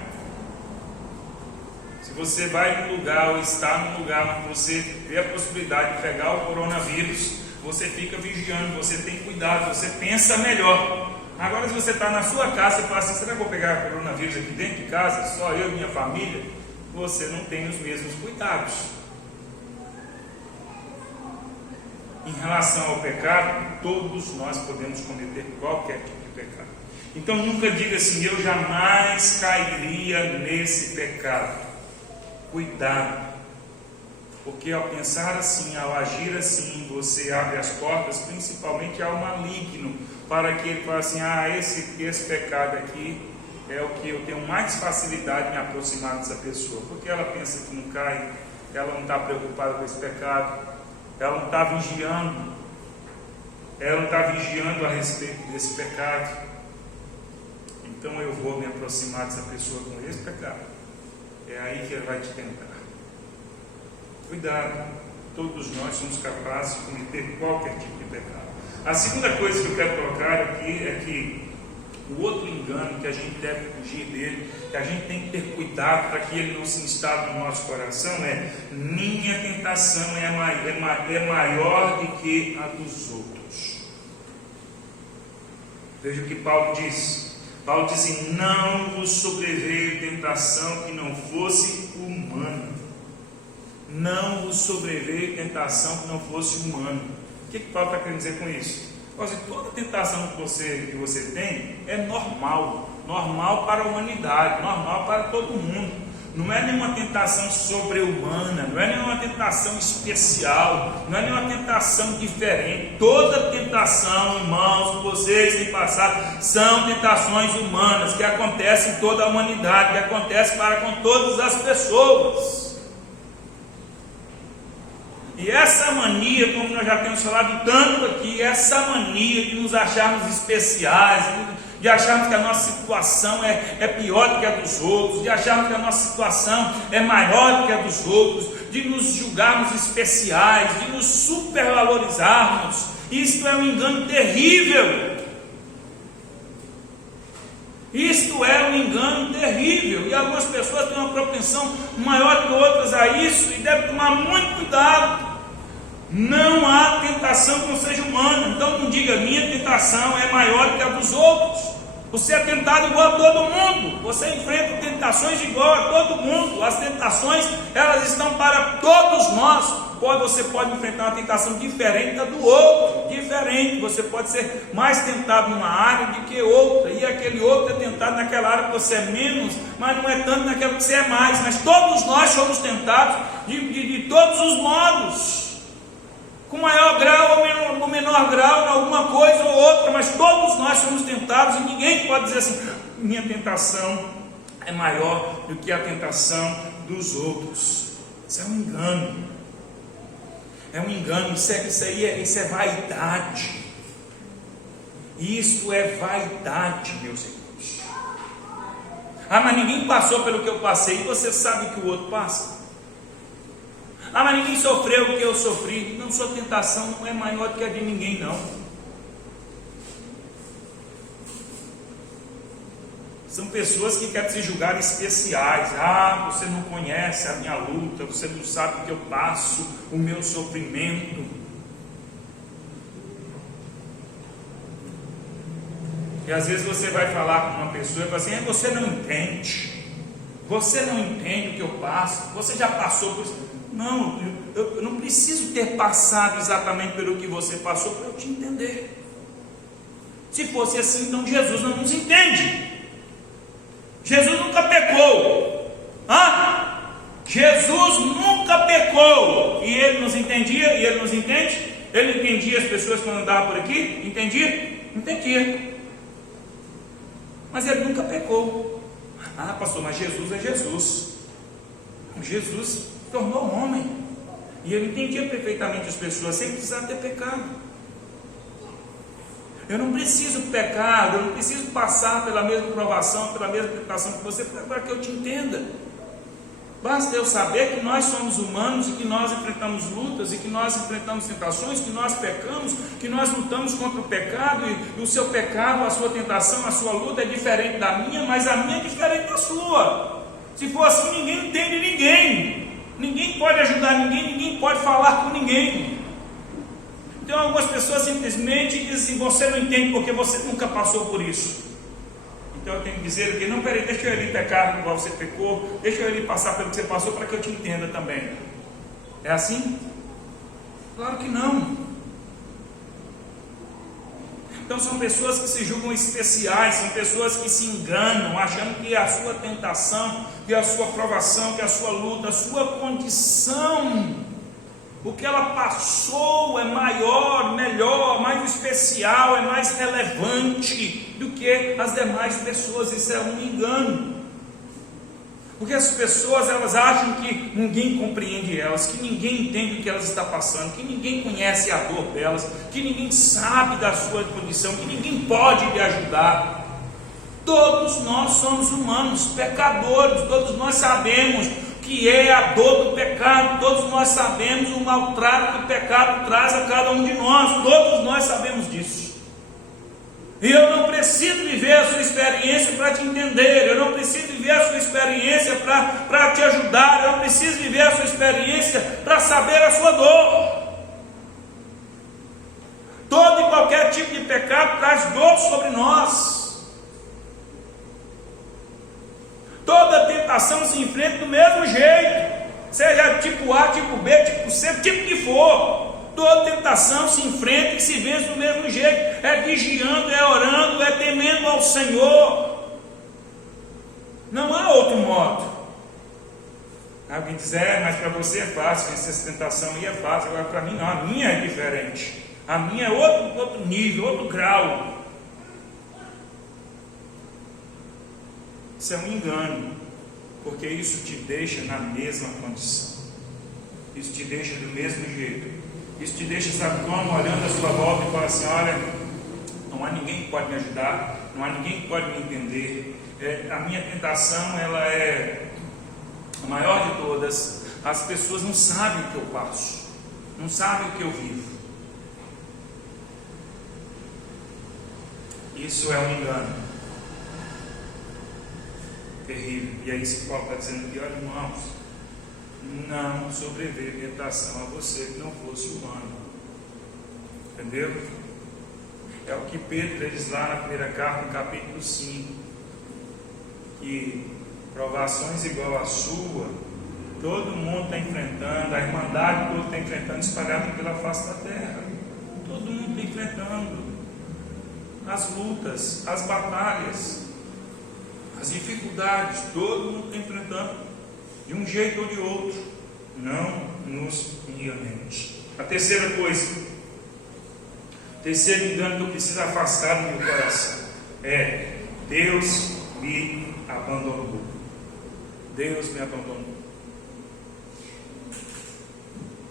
Se você vai num lugar ou está num lugar onde você vê a possibilidade de pegar o coronavírus, você fica vigiando, você tem cuidado, você pensa melhor. Agora, se você está na sua casa e fala assim: será que eu vou pegar o coronavírus aqui dentro de casa, só eu e minha família? Você não tem os mesmos cuidados. Em relação ao pecado, todos nós podemos cometer qualquer tipo de pecado. Então nunca diga assim: eu jamais cairia nesse pecado. Cuidado, porque ao pensar assim, ao agir assim, você abre as portas principalmente ao maligno, para que ele fale assim: esse pecado aqui é o que eu tenho mais facilidade em me aproximar dessa pessoa, porque ela pensa que não cai, ela não está preocupada com esse pecado, ela não está vigiando, a respeito desse pecado. Então eu vou me aproximar dessa pessoa com esse pecado. É aí que ele vai te tentar. Cuidado, todos nós somos capazes de cometer qualquer tipo de pecado. A segunda coisa que eu quero colocar aqui é que o outro engano que a gente deve fugir dele, que a gente tem que ter cuidado para que ele não se instale no nosso coração, é: minha tentação é maior do que a dos outros. Veja o que Paulo diz. Paulo diz: não vos sobreveio tentação que não fosse humana. Não vos sobreveio tentação que não fosse humana. O que Paulo está querendo dizer com isso? Toda tentação que você tem é normal para a humanidade, normal para todo mundo. Não é nenhuma tentação sobre-humana, não é nenhuma tentação especial, não é nenhuma tentação diferente. Toda tentação, irmãos, que vocês têm passado, são tentações humanas, que acontecem em toda a humanidade, que acontecem para com todas as pessoas. E essa mania, como nós já temos falado tanto aqui, essa mania de nos acharmos especiais, de acharmos que a nossa situação é pior do que a dos outros, de acharmos que a nossa situação é maior do que a dos outros, de nos julgarmos especiais, de nos supervalorizarmos, isto é um engano terrível. Isto é um engano terrível, e algumas pessoas têm uma propensão maior que outras a isso, e devem tomar muito cuidado. Não há tentação que não seja humana. Então não diga: minha tentação é maior que a dos outros. Você é tentado igual a todo mundo, você enfrenta tentações igual a todo mundo. As tentações, elas estão para todos nós. Você pode enfrentar uma tentação diferente da do outro, diferente. Você pode ser mais tentado numa área do que outra, e aquele outro é tentado naquela área que você é menos, mas não é tanto naquela que você é mais. Mas todos nós somos tentados de todos os modos, com maior grau ou menor grau, em alguma coisa ou outra, mas todos nós somos tentados, e ninguém pode dizer assim: minha tentação é maior do que a tentação dos outros. Isso é um engano. É um engano. Isso é vaidade. Isso é vaidade, meus irmãos. Mas ninguém passou pelo que eu passei, e você sabe que o outro passa. Mas ninguém sofreu o que eu sofri. Não, sua tentação não é maior do que a de ninguém, não. São pessoas que querem se julgar especiais. Você não conhece a minha luta, você não sabe o que eu passo, o meu sofrimento. E às vezes você vai falar com uma pessoa e fala assim: você não entende. Você não entende o que eu passo. Você já passou por isso. Não, eu não preciso ter passado exatamente pelo que você passou para eu te entender. Se fosse assim, então Jesus não nos entende. Jesus nunca pecou. Jesus nunca pecou. E ele nos entendia, e ele nos entende. Ele entendia as pessoas quando andavam por aqui? Entendia? Entendia. Mas ele nunca pecou. Pastor, mas Jesus é Jesus. Jesus tornou homem, e ele entendia perfeitamente as pessoas sem precisar ter pecado. Eu não preciso pecar, eu não preciso passar pela mesma provação, pela mesma tentação que você, para que eu te entenda. Basta eu saber que nós somos humanos, e que nós enfrentamos lutas, e que nós enfrentamos tentações, que nós pecamos, que nós lutamos contra o pecado, e o seu pecado, a sua tentação, a sua luta é diferente da minha, mas a minha é diferente da sua. Se for assim, ninguém entende ninguém. Ninguém pode ajudar ninguém, ninguém pode falar com ninguém. Então algumas pessoas simplesmente dizem assim: você não entende porque você nunca passou por isso. Então eu tenho que dizer que não, peraí, deixa eu ir pecar igual você pecou, deixa eu ir passar pelo que você passou para que eu te entenda também. É assim? Claro que não. Então são pessoas que se julgam especiais, são pessoas que se enganam, achando que a sua tentação, que a sua provação, que a sua luta, a sua condição, o que ela passou é maior, melhor, mais especial, é mais relevante do que as demais pessoas. Isso é um engano. Porque as pessoas, elas acham que ninguém compreende elas, que ninguém entende o que elas estão passando, que ninguém conhece a dor delas, que ninguém sabe da sua condição, que ninguém pode lhe ajudar. Todos nós somos humanos, pecadores, todos nós sabemos o que é a dor do pecado, todos nós sabemos o maltrato que o pecado traz a cada um de nós, todos nós sabemos disso. E eu não preciso viver a sua experiência para te entender, eu não preciso viver a sua experiência para te ajudar, eu não preciso viver a sua experiência para saber a sua dor. Todo e qualquer tipo de pecado traz dor sobre nós. Toda tentação se enfrenta do mesmo jeito, seja tipo A, tipo B, tipo C, tipo que for. Toda tentação se enfrenta e se vence do mesmo jeito, é vigiando, é orando, é temendo ao Senhor. Não há outro modo. Alguém diz, mas para você é fácil, vencer essa tentação aí é fácil, agora para mim não, a minha é diferente, a minha é outro nível, outro grau. Isso é um engano, porque isso te deixa na mesma condição, isso te deixa do mesmo jeito. Isso te deixa, sabe como? Olhando à sua volta e fala assim, olha, não há ninguém que pode me ajudar, não há ninguém que pode me entender. A minha tentação, ela é a maior de todas. As pessoas não sabem o que eu passo, não sabem o que eu vivo. Isso é um engano terrível. E é isso que Paulo está dizendo aqui, olha, irmãos, não sobreveio tentação a você que não fosse humano. Entendeu? É o que Pedro diz lá na primeira carta, no capítulo 5, que provações igual à sua, todo mundo está enfrentando, a irmandade toda está enfrentando, espalhada pela face da terra. Todo mundo está enfrentando as lutas, as batalhas, as dificuldades, todo mundo está enfrentando. De um jeito ou de outro, não nos enganemos. A terceira coisa, o terceiro engano que eu preciso afastar do meu coração é: Deus me abandonou. Deus me abandonou.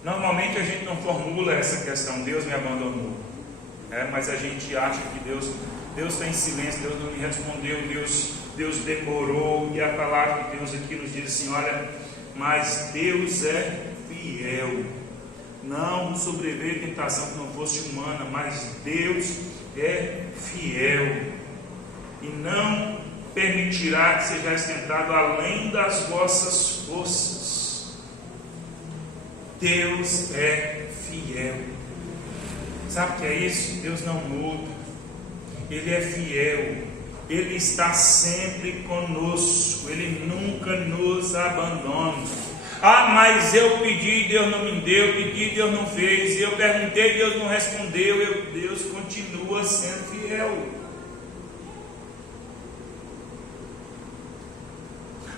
Normalmente a gente não formula essa questão, Deus me abandonou, mas a gente acha que Deus está em silêncio, Deus não me respondeu, Deus demorou. E a palavra de Deus aqui nos diz assim, olha, mas Deus é fiel. Não sobreveio tentação que não fosse humana, mas Deus é fiel e não permitirá que sejais tentado além das vossas forças. Deus é fiel. Sabe o que é isso? Deus não muda, Ele é fiel. Ele está sempre conosco, Ele nunca nos abandona. Mas eu pedi, Deus não me deu, pedi, Deus não fez, eu perguntei, Deus não respondeu. Deus continua sendo fiel.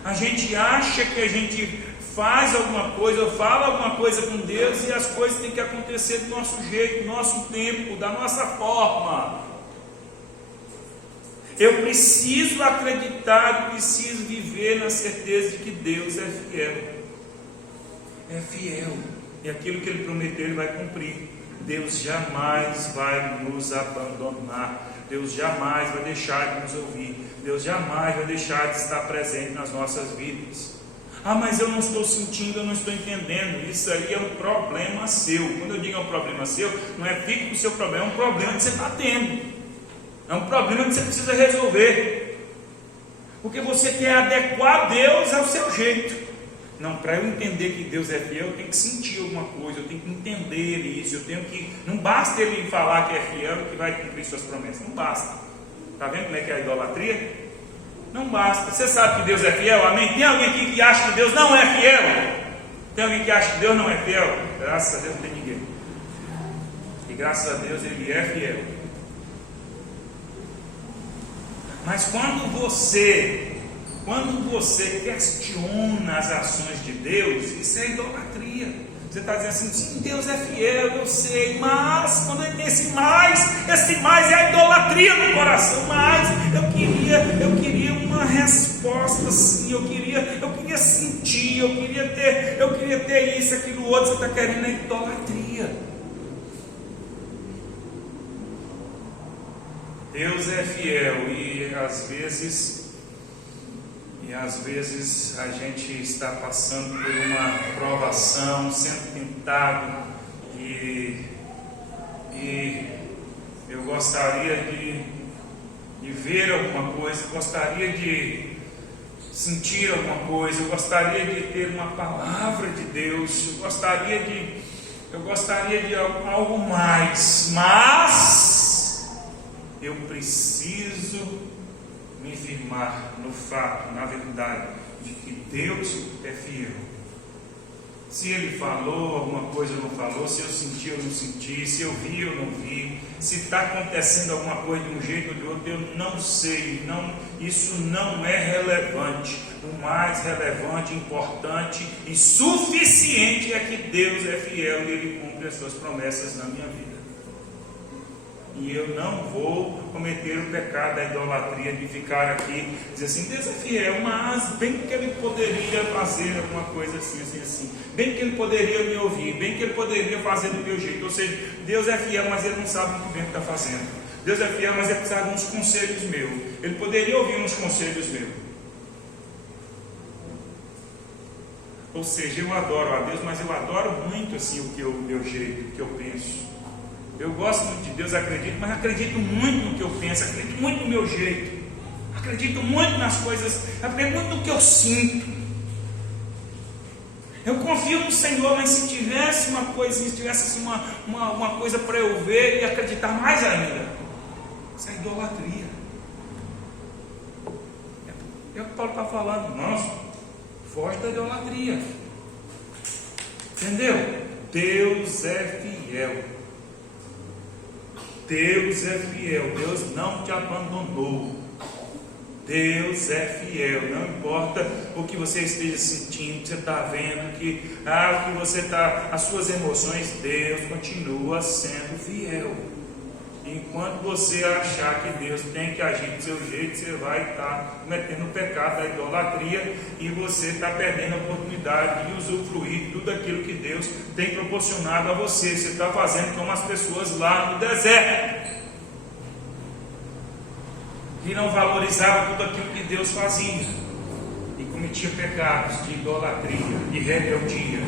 A gente acha que a gente faz alguma coisa, ou fala alguma coisa com Deus, e as coisas têm que acontecer do nosso jeito, do nosso tempo, da nossa forma. Eu preciso acreditar, preciso viver na certeza de que Deus é fiel. É fiel. E aquilo que Ele prometeu, Ele vai cumprir. Deus jamais vai nos abandonar. Deus jamais vai deixar de nos ouvir. Deus jamais vai deixar de estar presente nas nossas vidas. Mas eu não estou sentindo, eu não estou entendendo. Isso aí é um problema seu. Quando eu digo é um problema seu, não é fique com o seu problema, é um problema que você está tendo. É um problema que você precisa resolver, porque você quer adequar Deus ao seu jeito. Não, para eu entender que Deus é fiel, eu tenho que sentir alguma coisa, eu tenho que entender isso, não basta Ele falar que é fiel que vai cumprir suas promessas, não basta. Está vendo como é que é a idolatria? Não basta. Você sabe que Deus é fiel, amém? Tem alguém aqui que acha que Deus não é fiel? Tem alguém que acha que Deus não é fiel? Graças a Deus não tem ninguém. E graças a Deus Ele é fiel. Mas quando você questiona as ações de Deus, isso é idolatria. Você está dizendo assim, sim, Deus é fiel, eu sei, mas quando ele tem esse mais é a idolatria no coração. Mas eu queria uma resposta assim, eu queria sentir, eu queria ter isso, aquilo outro. Você está querendo a idolatria. Deus é fiel e às vezes a gente está passando por uma provação, sendo tentado, e eu gostaria de ver alguma coisa, gostaria de sentir alguma coisa, eu gostaria de ter uma palavra de Deus, eu gostaria de algo mais, mas eu preciso me firmar no fato, na verdade, de que Deus é fiel. Se Ele falou alguma coisa ou não falou, se eu senti ou não senti, se eu vi ou não vi, se está acontecendo alguma coisa de um jeito ou de outro, eu não sei, isso não é relevante. O mais relevante, importante e suficiente é que Deus é fiel e Ele cumpre as suas promessas na minha vida. E eu não vou cometer o pecado da idolatria de ficar aqui e dizer assim, Deus é fiel, mas bem que Ele poderia fazer alguma coisa assim, bem que Ele poderia me ouvir, bem que Ele poderia fazer do meu jeito. Ou seja, Deus é fiel, mas Ele não sabe muito bem o que está fazendo. Deus é fiel, mas Ele precisa de uns conselhos meus. Ele poderia ouvir uns conselhos meus. Ou seja, eu adoro a Deus, mas eu adoro muito assim o meu jeito, o que eu penso. Eu gosto muito de Deus, acredito, mas acredito muito no que eu penso, acredito muito no meu jeito, acredito muito nas coisas, acredito muito no que eu sinto. Eu confio no Senhor, mas se tivesse uma coisa, se tivesse assim uma coisa para eu ver e acreditar mais ainda, isso é idolatria. É o que Paulo está falando, nossa, foge da idolatria. Entendeu? Deus é fiel. Deus é fiel, Deus não te abandonou. Deus é fiel, não importa o que você esteja sentindo, o que você está vendo, o que você está, as suas emoções, Deus continua sendo fiel. Enquanto você achar que Deus tem que agir do seu jeito, você vai estar cometendo o pecado da idolatria e você está perdendo a oportunidade de usufruir de tudo aquilo que Deus tem proporcionado a você. Você está fazendo como as pessoas lá no deserto, que não valorizavam tudo aquilo que Deus fazia e cometia pecados de idolatria, de rebeldia,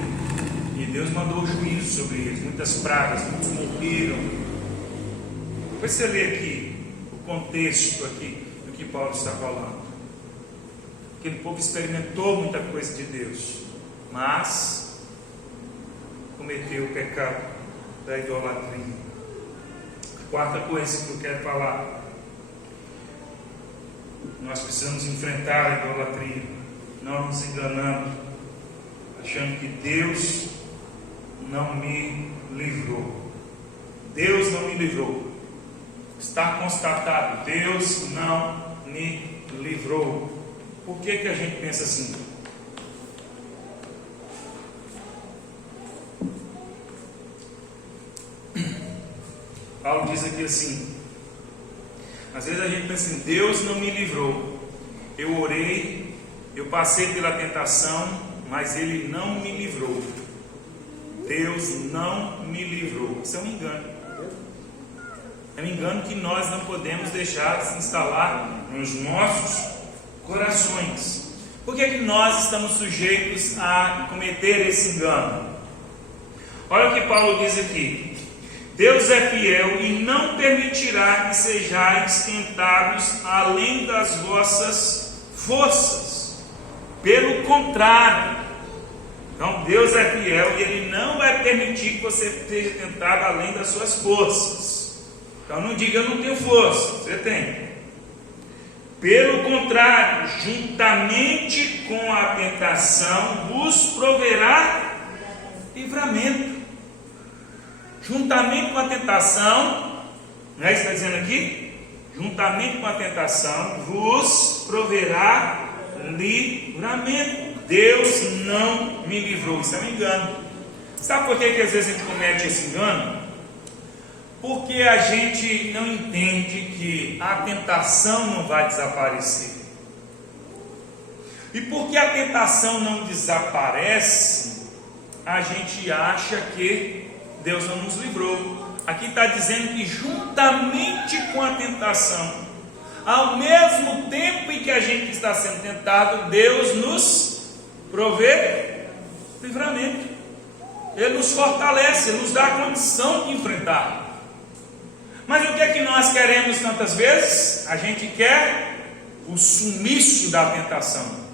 e Deus mandou juízo sobre eles, muitas pragas, muitos morreram. Depois você lê aqui o contexto aqui do que Paulo está falando. Aquele povo experimentou muita coisa de Deus, mas cometeu o pecado da idolatria. A quarta coisa que eu quero falar: nós precisamos enfrentar a idolatria, não nos enganando, achando que Deus não me livrou. Deus não me livrou. Está constatado, Deus não me livrou. Por que a gente pensa assim? Paulo diz aqui assim: às vezes a gente pensa assim, Deus não me livrou. Eu orei, eu passei pela tentação, mas Ele não me livrou. Deus não me livrou. Isso é um engano. É um engano que nós não podemos deixar de se instalar nos nossos corações. Por que nós estamos sujeitos a cometer esse engano? Olha o que Paulo diz aqui: Deus é fiel e não permitirá que sejais tentados além das vossas forças. Pelo contrário, então Deus é fiel e Ele não vai permitir que você seja tentado além das suas forças. Então não diga eu não tenho força, você tem. Pelo contrário, juntamente com a tentação vos proverá livramento. Juntamente com a tentação, não é isso que está dizendo aqui? Juntamente com a tentação vos proverá livramento. Deus não me livrou. Isso é um engano. Sabe por que às vezes a gente comete esse engano? Porque a gente não entende que a tentação não vai desaparecer. E porque a tentação não desaparece, a gente acha que Deus não nos livrou. Aqui está dizendo que juntamente com a tentação, ao mesmo tempo em que a gente está sendo tentado, Deus nos provê livramento. Ele nos fortalece, Ele nos dá a condição de enfrentar. Mas o que é que nós queremos tantas vezes? A gente quer o sumiço da tentação.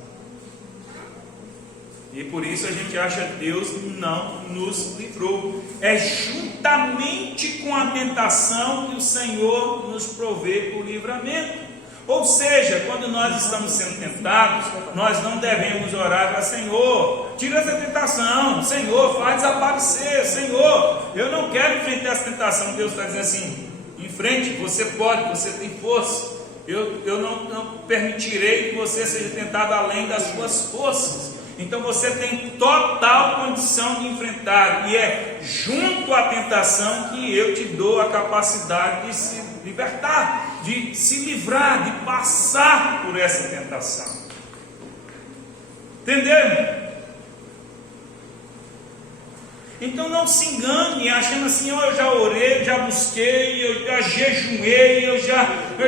E por isso a gente acha que Deus não nos livrou. É juntamente com a tentação que o Senhor nos provê o livramento. Ou seja, quando nós estamos sendo tentados, nós não devemos orar para Senhor, tira essa tentação, Senhor, faz desaparecer, Senhor, eu não quero enfrentar essa tentação. Deus está dizendo assim: enfrente, você pode, você tem força. Eu não permitirei que você seja tentado além das suas forças. Então você tem total condição de enfrentar, e é junto à tentação que eu te dou a capacidade de se libertar, de se livrar, de passar por essa tentação. Entenderam? Então não se engane achando assim: oh, eu já orei, já busquei, eu já jejuei, eu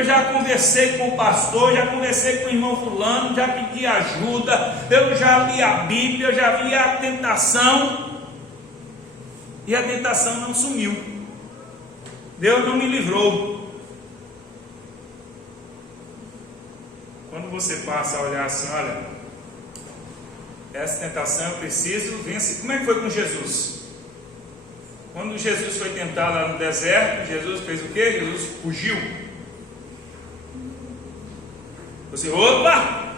já conversei com o pastor, já conversei com o irmão fulano, já pedi ajuda, eu já li a Bíblia, eu já vi a tentação, e a tentação não sumiu. Deus não me livrou. Quando você passa a olhar assim: olha, essa tentação eu preciso vencer. Como é que foi com Jesus? Quando Jesus foi tentar lá no deserto, Jesus fez o quê? Jesus fugiu. Você, opa,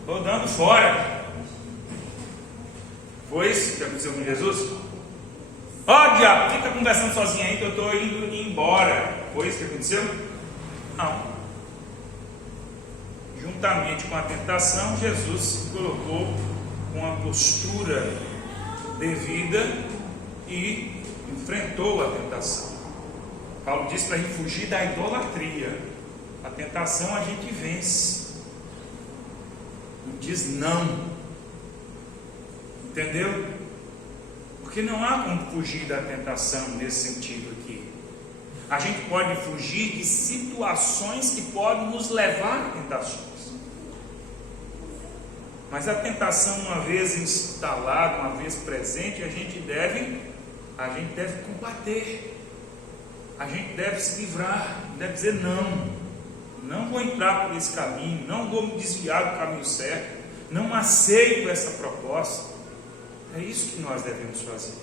estou dando fora. Foi isso que aconteceu com Jesus? Ó, diabo, fica conversando sozinho aí que eu estou indo embora. Foi isso que aconteceu? Não. Juntamente com a tentação, Jesus se colocou com uma postura devida e enfrentou a tentação. Paulo diz para a gente fugir da idolatria. A tentação a gente vence. Não diz não. Entendeu? Porque não há como fugir da tentação nesse sentido aqui. A gente pode fugir de situações que podem nos levar a tentações. Mas a tentação, uma vez instalada, uma vez presente, a gente deve combater. A gente deve se livrar, deve dizer não vou entrar por esse caminho, não vou me desviar do caminho certo, não aceito essa proposta. É isso que nós devemos fazer.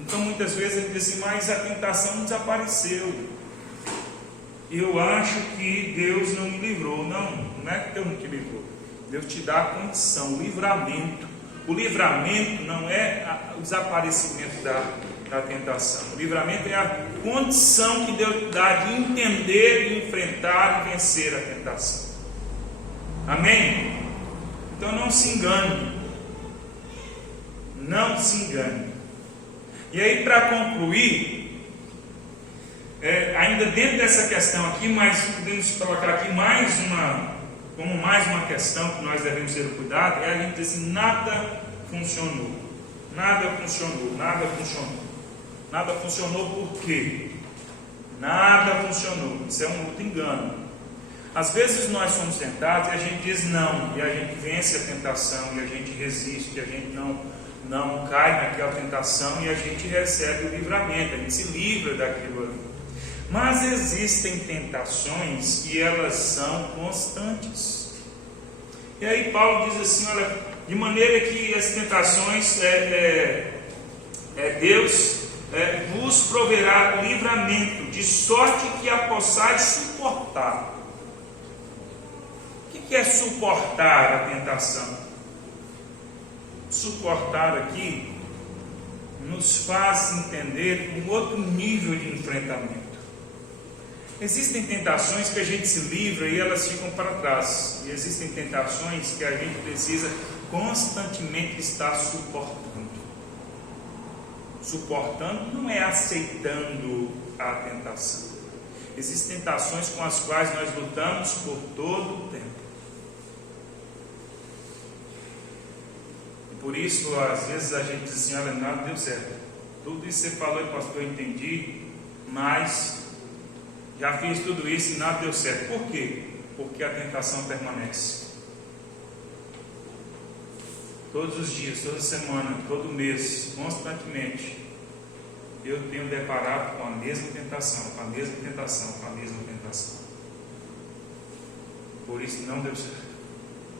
Então muitas vezes a gente diz assim: mas a tentação desapareceu, eu acho que Deus não me livrou. Não é que Deus não te livrou. Deus te dá a condição, o livramento. O livramento não é o desaparecimento da tentação. O livramento é a condição que Deus dá de entender, de enfrentar e vencer a tentação. Amém? Então não se engane. Não se engane. E aí, para concluir, ainda dentro dessa questão aqui, mas podemos colocar aqui mais uma questão que nós devemos ter cuidado, é a gente dizer assim: nada funcionou. Nada funcionou, nada funcionou. Nada funcionou por quê? Nada funcionou. Isso é um outro engano. Às vezes nós somos tentados e a gente diz não, e a gente vence a tentação, e a gente resiste, e a gente não cai naquela tentação, e a gente recebe o livramento, a gente se livra daquilo ali. Mas existem tentações que elas são constantes. E aí Paulo diz assim: olha, de maneira que as tentações Deus vos proverá livramento, de sorte que a possais suportar. O que é suportar a tentação? Suportar aqui nos faz entender um outro nível de enfrentamento. Existem tentações que a gente se livra e elas ficam para trás, e existem tentações que a gente precisa constantemente estar suportando. Suportando não é aceitando a tentação. Existem tentações com as quais nós lutamos por todo o tempo. E por isso, às vezes a gente diz assim: olha, nada deu certo. Tudo isso que você falou, pastor, eu entendi, mas já fiz tudo isso e nada deu certo. Por quê? Porque a tentação permanece. Todos os dias, toda semana, todo mês, constantemente, eu tenho deparado com a mesma tentação, com a mesma tentação, com a mesma tentação. Por isso não deu certo.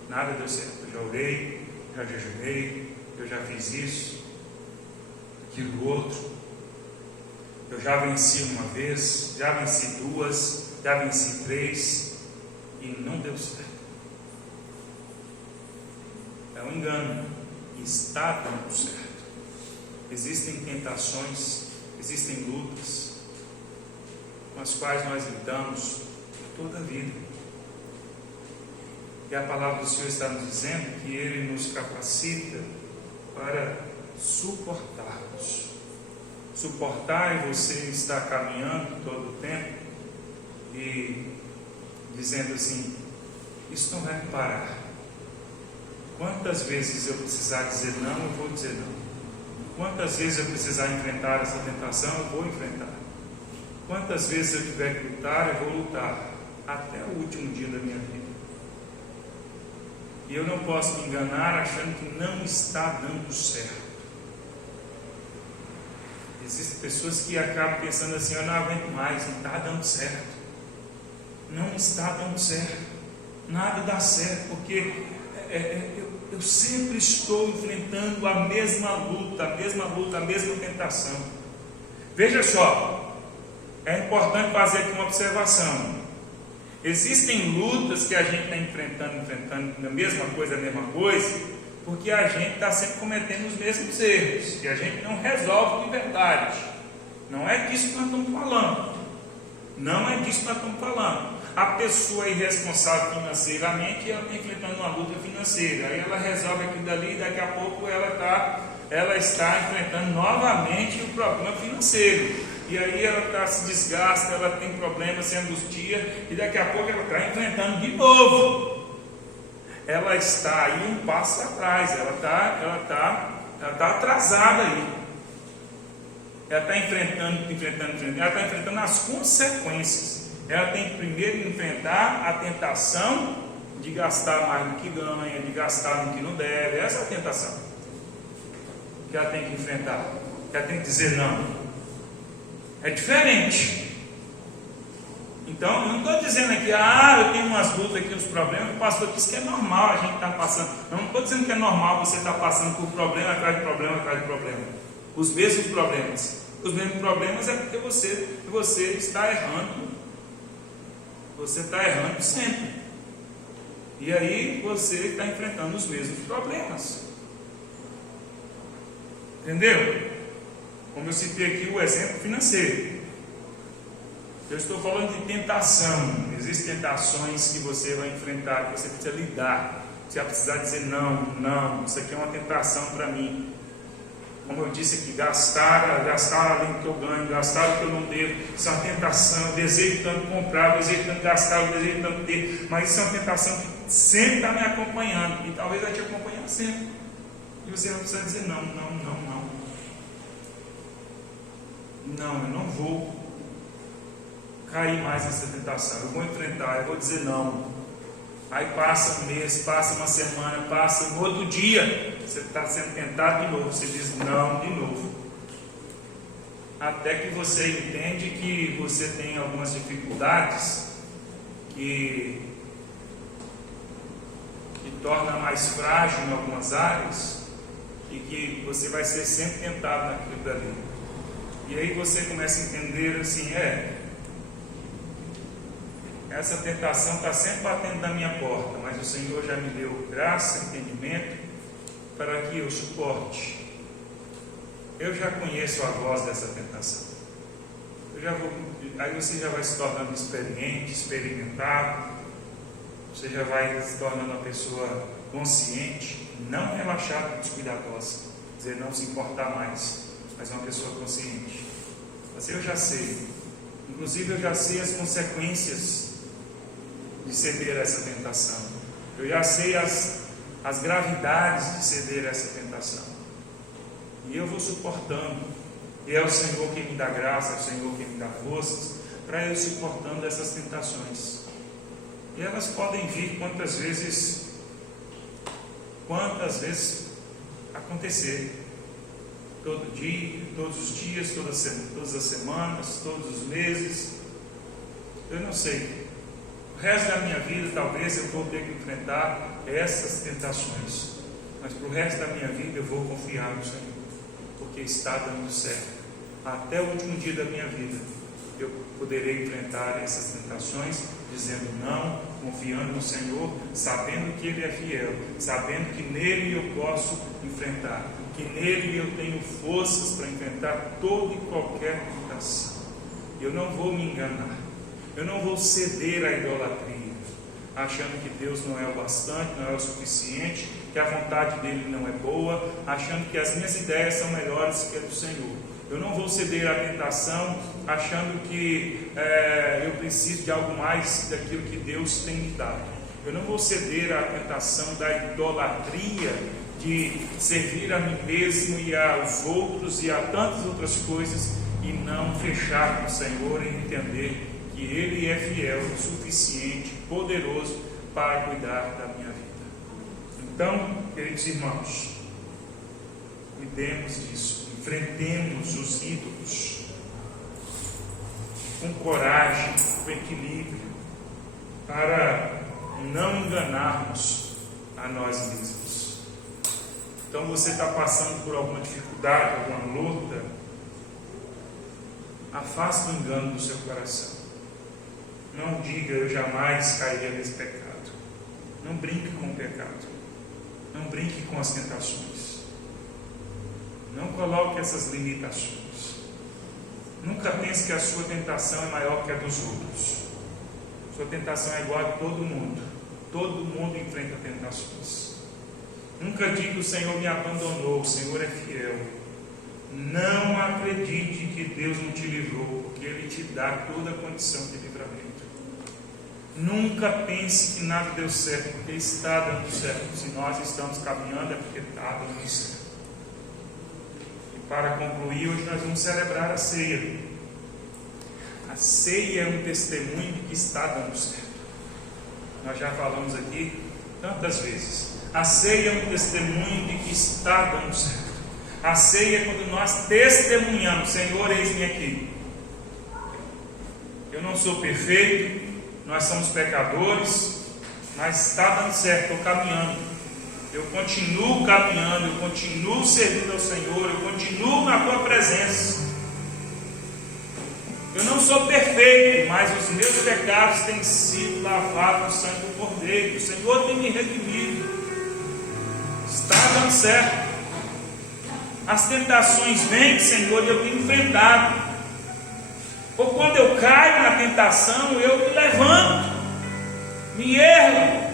Nada deu certo. Eu já orei, já jejuei, eu já fiz isso, aquilo outro. Eu já venci uma vez, já venci duas, já venci três e não deu certo. É um engano. Está dando certo. Existem tentações, existem lutas com as quais nós lidamos toda a vida. E a palavra do Senhor está nos dizendo que Ele nos capacita para suportarmos. Suportar é você estar caminhando todo o tempo e dizendo assim: isso não vai parar. Quantas vezes eu precisar dizer não, eu vou dizer não. Quantas vezes eu precisar enfrentar essa tentação, eu vou enfrentar. Quantas vezes eu tiver que lutar, eu vou lutar. Até o último dia da minha vida. E eu não posso me enganar achando que não está dando certo. Existem pessoas que acabam pensando assim: eu não aguento mais, não está dando certo. Não está dando certo. Nada dá certo, porque eu sempre estou enfrentando a mesma luta, a mesma tentação. Veja só, é importante fazer aqui uma observação. Existem lutas que a gente está enfrentando a mesma coisa, porque a gente está sempre cometendo os mesmos erros, que a gente não resolve de verdade. Não é disso que nós estamos falando. Não é disso que nós estamos falando. A pessoa irresponsável financeiramente, ela está enfrentando uma luta financeira, aí ela resolve aquilo dali e daqui a pouco ela está enfrentando novamente o problema financeiro. E aí ela se desgasta, ela tem problemas, se angustia, e daqui a pouco ela está enfrentando de novo. Ela está aí um passo atrás, ela está atrasada aí. Ela está enfrentando, ela está enfrentando as consequências. Ela tem que primeiro enfrentar a tentação de gastar mais do que ganha, de gastar no que não deve. Essa é a tentação que ela tem que enfrentar, que ela tem que dizer não. É diferente. Então, eu não estou dizendo aqui: eu tenho umas lutas aqui, uns problemas. O pastor disse que é normal a gente estar passando. Não estou dizendo que é normal você estar passando por problema atrás de problema atrás de problema. Os mesmos problemas. Os mesmos problemas é porque você está errando. Você está errando sempre. E aí você está enfrentando os mesmos problemas. Entendeu? Como eu citei aqui o exemplo financeiro. Eu estou falando de tentação. Existem tentações que você vai enfrentar, que você precisa lidar. Você vai precisar dizer não, isso aqui é uma tentação para mim. Como eu disse aqui, gastar além do que eu ganho, gastar o que eu não devo, isso é uma tentação. Eu desejo tanto comprar, eu desejo tanto gastar, eu desejo tanto ter, mas isso é uma tentação que sempre está me acompanhando, e talvez vai te acompanhar sempre. E você não precisa dizer não. Não, eu não vou cair mais nessa tentação, eu vou enfrentar, eu vou dizer não. Aí passa um mês, passa uma semana, passa no outro dia, você está sendo tentado de novo, você diz não de novo. Até que você entende que você tem algumas dificuldades que torna mais frágil em algumas áreas e que você vai ser sempre tentado naquilo dali. E aí você começa a entender assim: essa tentação está sempre batendo na minha porta, mas o Senhor já me deu graça, entendimento, para que eu suporte. Eu já conheço a voz dessa tentação. Aí você já vai se tornando experiente, experimentado. Você já vai se tornando uma pessoa consciente, não relaxada, descuidadosa, dizer não se importar mais. mas uma pessoa consciente. Mas eu já sei, inclusive eu já sei as consequências de ceder a essa tentação. Eu já sei as gravidades de ceder a essa tentação. E eu vou suportando. E é o Senhor quem me dá graça, é o Senhor quem me dá forças para eu suportando essas tentações. E elas podem vir quantas vezes acontecer. Todo dia, todos os dias, todas as semanas, todos os meses. Eu não sei. O resto da minha vida talvez eu vou ter que enfrentar essas tentações. Mas para o resto da minha vida eu vou confiar no Senhor. Porque está dando certo. Até o último dia da minha vida eu poderei enfrentar essas tentações, dizendo não, confiando no Senhor, sabendo que Ele é fiel, sabendo que nele eu posso enfrentar, que nele eu tenho forças para enfrentar toda e qualquer tentação. Eu não vou me enganar, eu não vou ceder à idolatria, achando que Deus não é o bastante, não é o suficiente, que a vontade dele não é boa, achando que as minhas ideias são melhores que a do Senhor. Eu não vou ceder à tentação achando que eu preciso de algo mais daquilo que Deus tem me dado. Eu não vou ceder à tentação da idolatria, de servir a mim mesmo e aos outros e a tantas outras coisas, e não fechar com o Senhor e entender que Ele é fiel, suficiente, poderoso para cuidar da minha vida. Então, queridos irmãos, cuidemos disso. Enfrentemos os ídolos com coragem, com equilíbrio, para não enganarmos a nós mesmos. Então você está passando por alguma dificuldade, alguma luta, afasta o engano do seu coração. Não diga, eu jamais cairia nesse pecado. Não brinque com o pecado. Não brinque com as tentações. Não coloque essas limitações. Nunca pense que a sua tentação é maior que a dos outros. Sua tentação é igual a todo mundo. Todo mundo enfrenta tentações. Nunca diga que o Senhor me abandonou, o Senhor é fiel. Não acredite que Deus não te livrou, porque Ele te dá toda a condição de livramento. Nunca pense que nada deu certo, porque está dando certo. Se nós estamos caminhando é porque está dando certo. Para concluir, hoje nós vamos celebrar a ceia. A ceia é um testemunho de que está dando certo. Nós já falamos aqui tantas vezes. A ceia é um testemunho de que está dando certo. A ceia é quando nós testemunhamos: Senhor, eis-me aqui. Eu não sou perfeito, nós somos pecadores, mas está dando certo, estou caminhando. Eu continuo caminhando, eu continuo servindo ao Senhor, eu continuo na Tua presença. Eu não sou perfeito, mas os meus pecados têm sido lavados no sangue do Cordeiro. O Senhor tem me redimido. Está dando certo. As tentações vêm, Senhor, e eu tenho enfrentado. Ou quando eu caio na tentação, eu me levanto, me ergo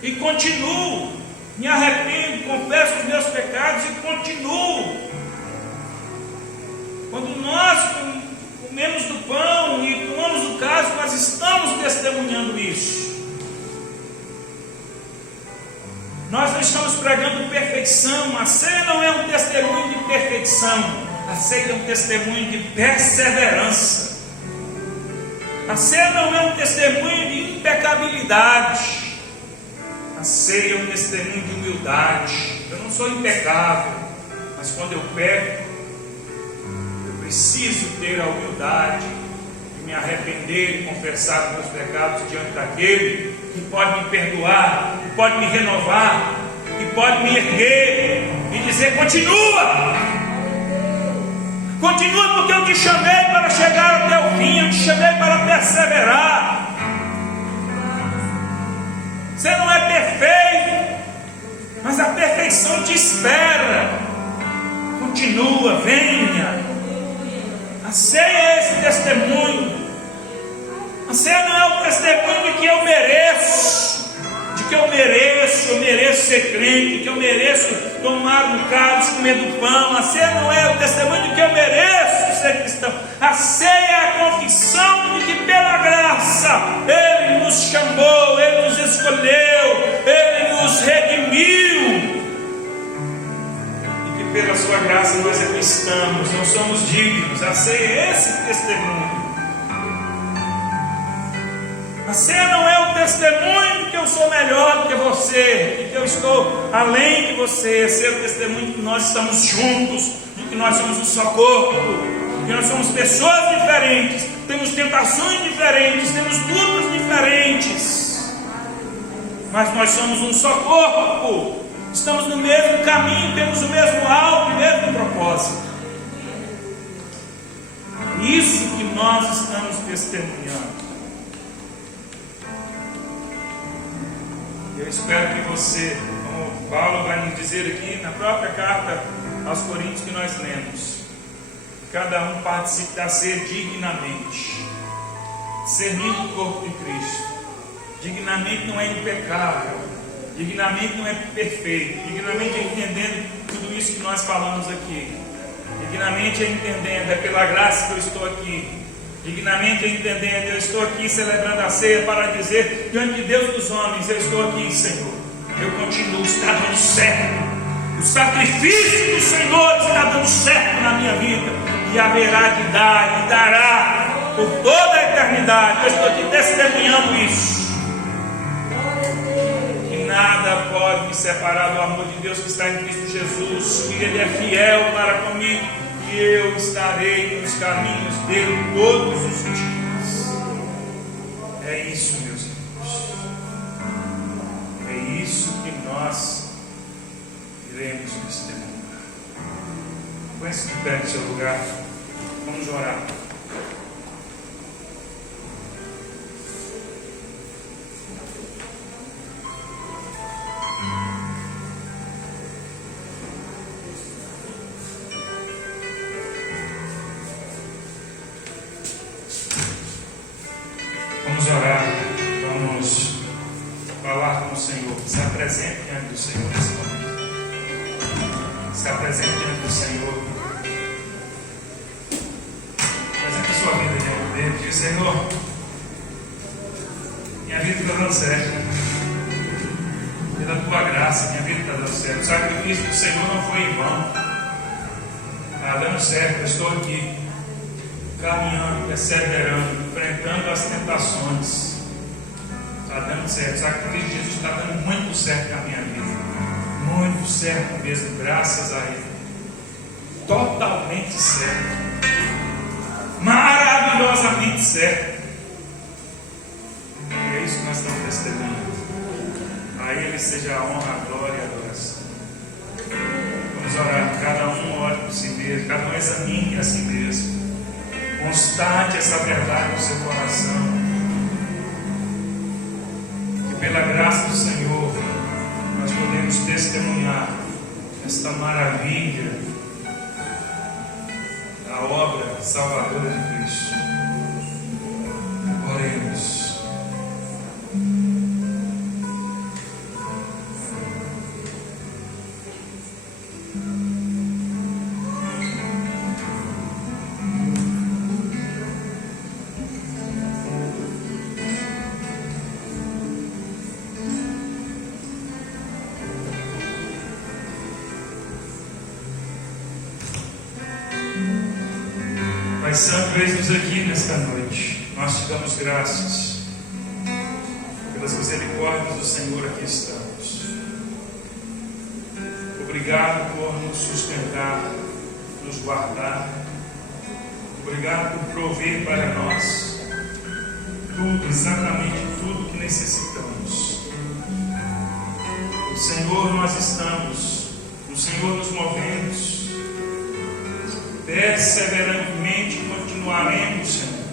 e continuo, me arrependo, confesso os meus pecados e continuo. Quando nós comemos do pão e tomamos do cálice, nós estamos testemunhando isso. Nós não estamos pregando perfeição. A ceia não é um testemunho de perfeição. A ceia é um testemunho de perseverança. A ceia não é um testemunho de impecabilidade. A ceia é um testemunho de humildade. Eu não sou impecável, mas quando eu peco, eu preciso ter a humildade de me arrepender e confessar os meus pecados diante daquele que pode me perdoar, que pode me renovar, que pode me erguer e dizer: continua, continua, porque eu te chamei para chegar até o fim, eu te chamei para perseverar. Você não é perfeito, mas a perfeição te espera. Continua, venha. A ceia é esse testemunho. A ceia não é o testemunho de que eu mereço, eu mereço ser crente, que eu mereço tomar do cálice, comer do pão. A ceia não é o testemunho de que eu mereço ser cristão. A ceia é a confissão de que pela graça Ele nos chamou, Ele nos escolheu, Ele nos redimiu. E que pela sua graça nós aqui estamos, não somos dignos. A ceia é esse testemunho. A ceia não é o testemunho de que eu sou melhor do que você, de que eu estou além de você. A ceia é o testemunho de que nós estamos juntos, de que nós somos um só corpo, de que nós somos pessoas diferentes, temos tentações diferentes, temos lutas diferentes, mas nós somos um só corpo, estamos no mesmo caminho, temos o mesmo alvo, o mesmo propósito. Isso que nós estamos testemunhando. Eu espero que você, como Paulo vai nos dizer aqui na própria carta aos Coríntios que nós lemos, cada um participe da ceia dignamente, servindo o corpo de Cristo. Dignamente não é impecável, dignamente não é perfeito, dignamente é entendendo tudo isso que nós falamos aqui, dignamente é entendendo, é pela graça que eu estou aqui. Dignamente entendendo, eu estou aqui celebrando a ceia para dizer diante de Deus dos homens, eu estou aqui, Senhor, eu continuo, está dando certo, o sacrifício do Senhor está dando certo na minha vida, e haverá de dar, e dará por toda a eternidade. Eu estou aqui testemunhando isso, que nada pode me separar do amor de Deus que está em Cristo Jesus, que Ele é fiel para comigo, e eu estarei nos caminhos dele todos os dias. É isso, meus irmãos. É isso que nós iremos testemunhar. Põe-se de pé no seu lugar. Vamos orar. Vamos orar, vamos falar com o Senhor. Se apresente diante do Senhor nesse momento. Se apresente diante do Senhor. Apresente a sua vida diante dele. Diz: Senhor, minha vida está dando certo. Pela tua graça, minha vida está dando certo. O sacrifício do Senhor não foi em vão. Está dando certo, eu estou aqui, caminhando, perseverando, enfrentando as tentações. Está dando certo. O sacrifício de Jesus está dando muito certo na minha vida. Muito certo mesmo, graças a Ele. Totalmente certo. Maravilhosamente certo. E é isso que nós estamos testemunhando. A Ele seja a honra, a glória e a adoração. Vamos orar. Cada um ore por si mesmo. Cada um examine a si mesmo. Constate essa verdade no seu coração, que pela graça do Senhor nós podemos testemunhar esta maravilha da obra salvadora de Cristo. Oremos. Pai Santo, eis-nos aqui nesta noite. Nós te damos graças pelas misericórdias do Senhor. Aqui estamos. Obrigado por nos sustentar, nos guardar. Obrigado por prover para nós tudo, exatamente tudo que necessitamos. O Senhor nós estamos, o Senhor nos movemos. Perseverantemente continuaremos, Senhor,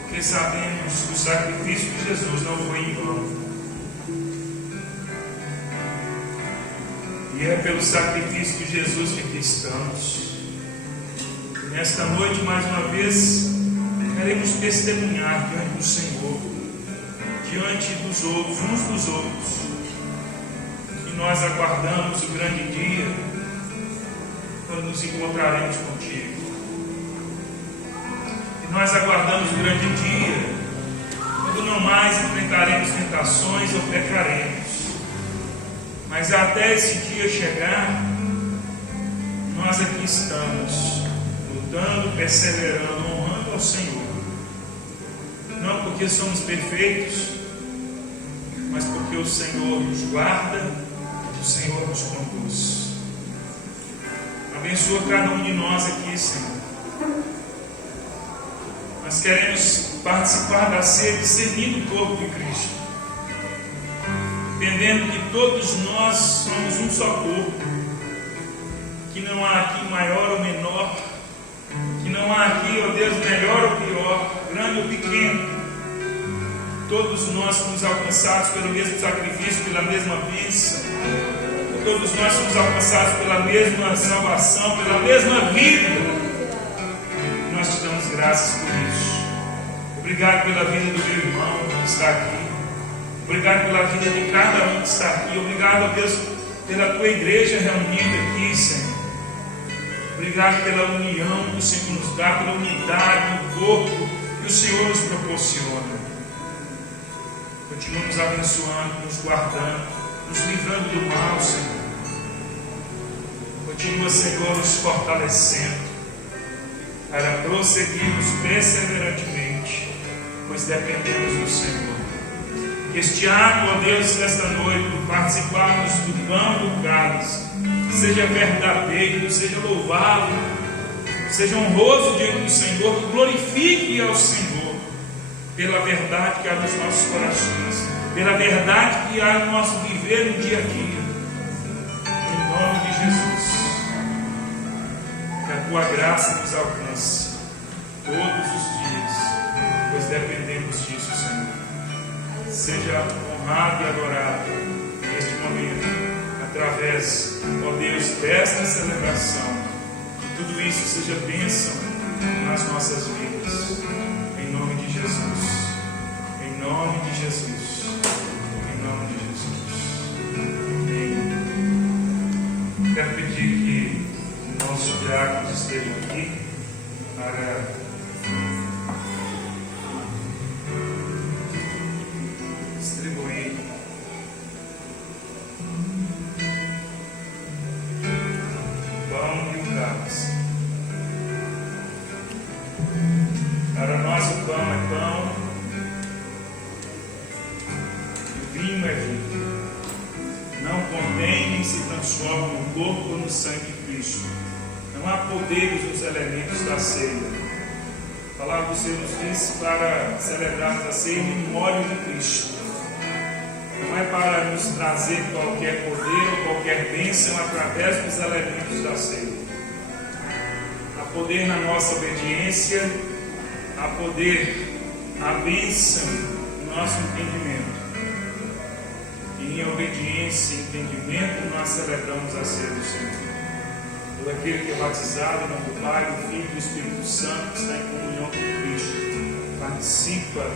porque sabemos que o sacrifício de Jesus não foi em vão. E é pelo sacrifício de Jesus que aqui estamos. Nesta noite, mais uma vez, queremos testemunhar diante do Senhor, diante dos outros, uns dos outros, e nós aguardamos o grande dia quando nos encontraremos contigo. E nós aguardamos o grande dia quando não mais enfrentaremos tentações ou pecaremos. Mas até esse dia chegar, nós aqui estamos, lutando, perseverando, honrando ao Senhor. Não porque somos perfeitos, mas porque o Senhor nos guarda, o Senhor nos conduz. Abençoa cada um de nós aqui, Senhor. Nós queremos participar da ceia discernindo o corpo de Cristo, entendendo que todos nós somos um só corpo, que não há aqui maior ou menor, que não há aqui, ó Deus, melhor ou pior, grande ou pequeno. Todos nós somos alcançados pelo mesmo sacrifício, pela mesma bênção. Todos nós somos alcançados pela mesma salvação, pela mesma vida. Nós te damos graças por isso. Obrigado pela vida do meu irmão que está aqui. Obrigado pela vida de cada um que está aqui. Obrigado, ó Deus, pela tua igreja reunida aqui, Senhor. Obrigado pela união que o Senhor nos dá, pela unidade do corpo que o Senhor nos proporciona. Continua nos abençoando, nos guardando, nos livrando do mal, Senhor. Continua, Senhor, nos fortalecendo para prosseguirmos perseverantemente, pois dependemos do Senhor. Que este ato, ó Deus, nesta noite, participarmos do pão e do cálice, seja verdadeiro, seja louvável, seja honroso diante do Senhor, que glorifique ao Senhor pela verdade que há nos nossos corações, pela verdade que há no nosso viver no dia a dia. Em nome de Jesus, que a tua graça nos alcance todos os dias, pois dependemos disso, Senhor. Seja honrado e adorado neste momento, através, ó Deus, desta celebração. Que tudo isso seja bênção nas nossas vidas. Em nome de Jesus. Em nome de Jesus. Em nome de Jesus. Amém. Quero pedir que o nosso diácono esteja aqui para distribuir o pão e o cálice. Para nós o pão é pão, o vinho é vinho. Não contém nem se transforma no corpo ou no sangue de Cristo. Não há poderes nos elementos da ceia. A palavra do Senhor nos diz para celebrarmos a ceia em memória de Cristo. Não é para nos trazer qualquer poder ou qualquer bênção através dos elementos da ceia. Há poder na nossa obediência, há poder, a bênção no nosso entendimento. E em obediência e entendimento nós celebramos a ceia do Senhor. Todo aquele que é batizado em nome do Pai, do Filho e do Espírito Santo, está em comunhão com Cristo, participa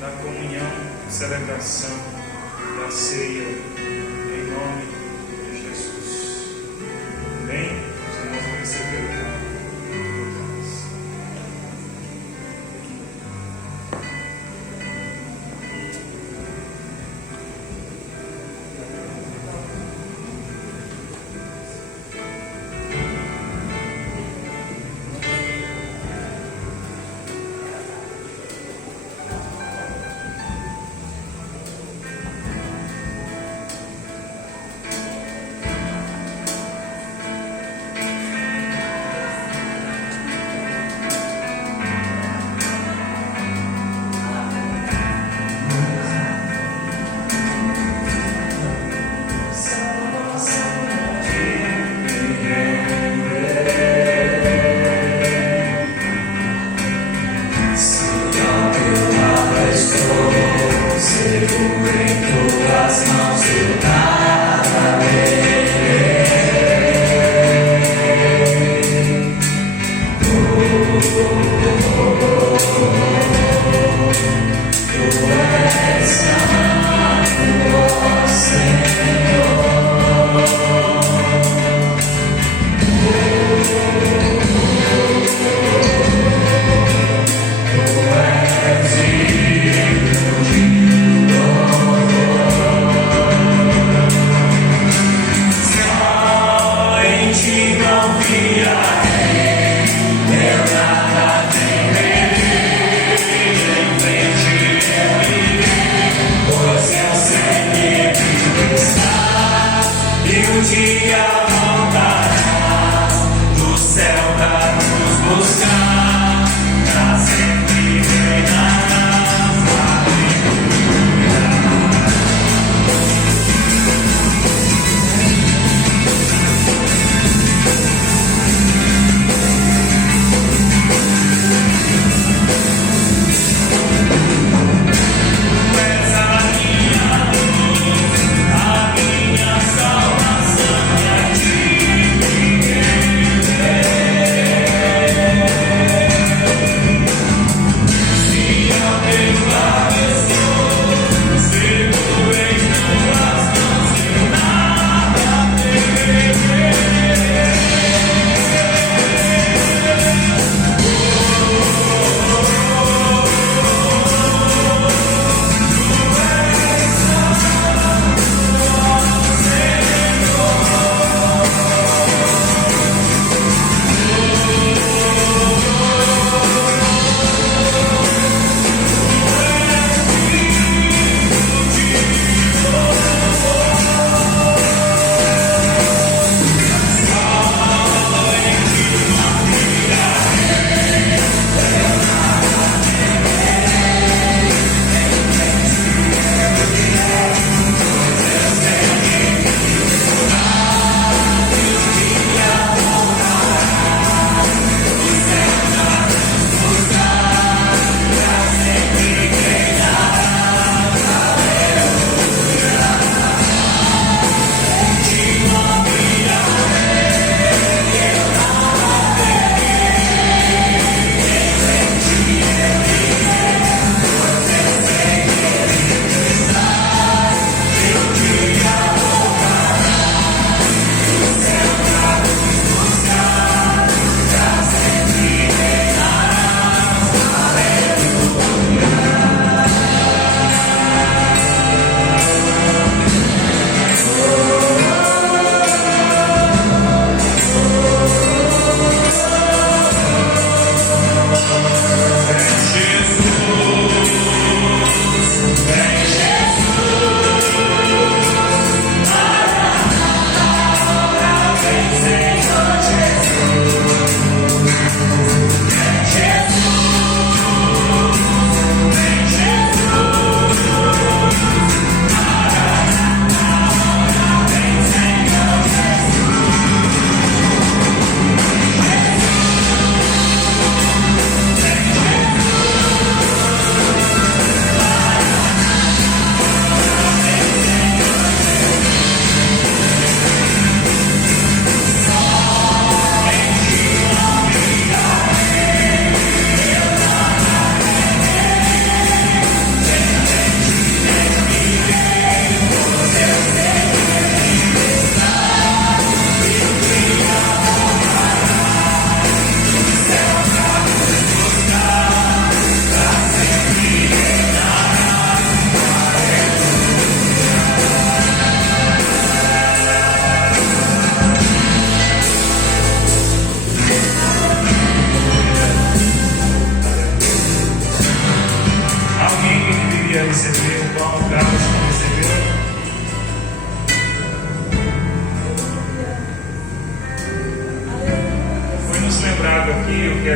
da comunhão, celebração da ceia, em nome de Jesus. Amém? Os irmãos vão receber o pão. Tu és santo, ó Senhor.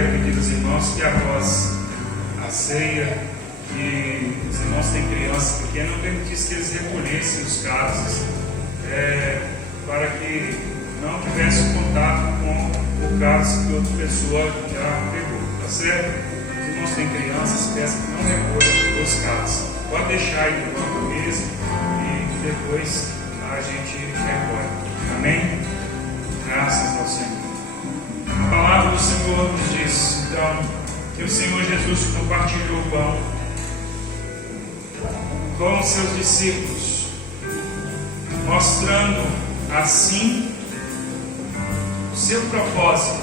quero pedir aos irmãos que após a ceia, que os irmãos têm crianças pequenas, não permitisse que eles recolhessem os cálices, para que não tivesse contato com o cálice que outra pessoa já pegou, tá certo? Os irmãos têm crianças, peço que não recolham os cálices. Pode deixar aí no banco mesmo e depois a gente recolhe. Amém? Graças ao Senhor. A palavra do Senhor nos diz, então, que o Senhor Jesus compartilhou o pão com os seus discípulos, mostrando assim o seu propósito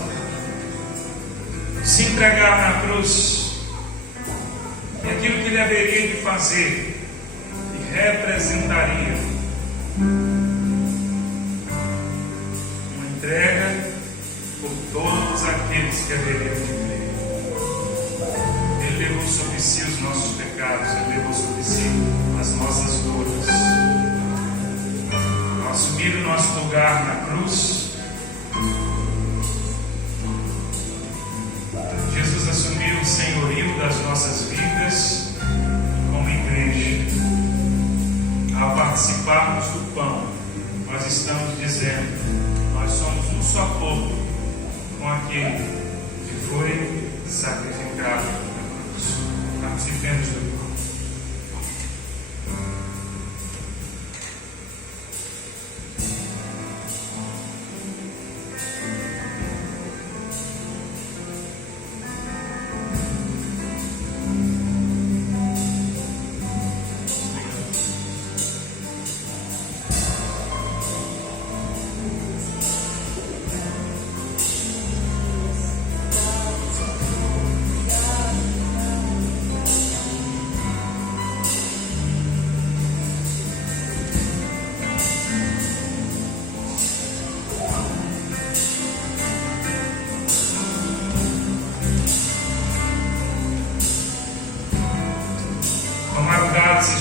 de se entregar na cruz e aquilo que ele haveria de fazer e representaria uma entrega por todos aqueles que haveriam de crer. Ele levou sobre si os nossos pecados, ele levou sobre si as nossas dores. Ao assumir o nosso lugar na cruz, Jesus assumiu o senhorio das nossas vidas como igreja. Ao participarmos do pão, nós estamos dizendo: nós somos um só povo com aquele que foi sacrificado na cruz. Participemos do pão.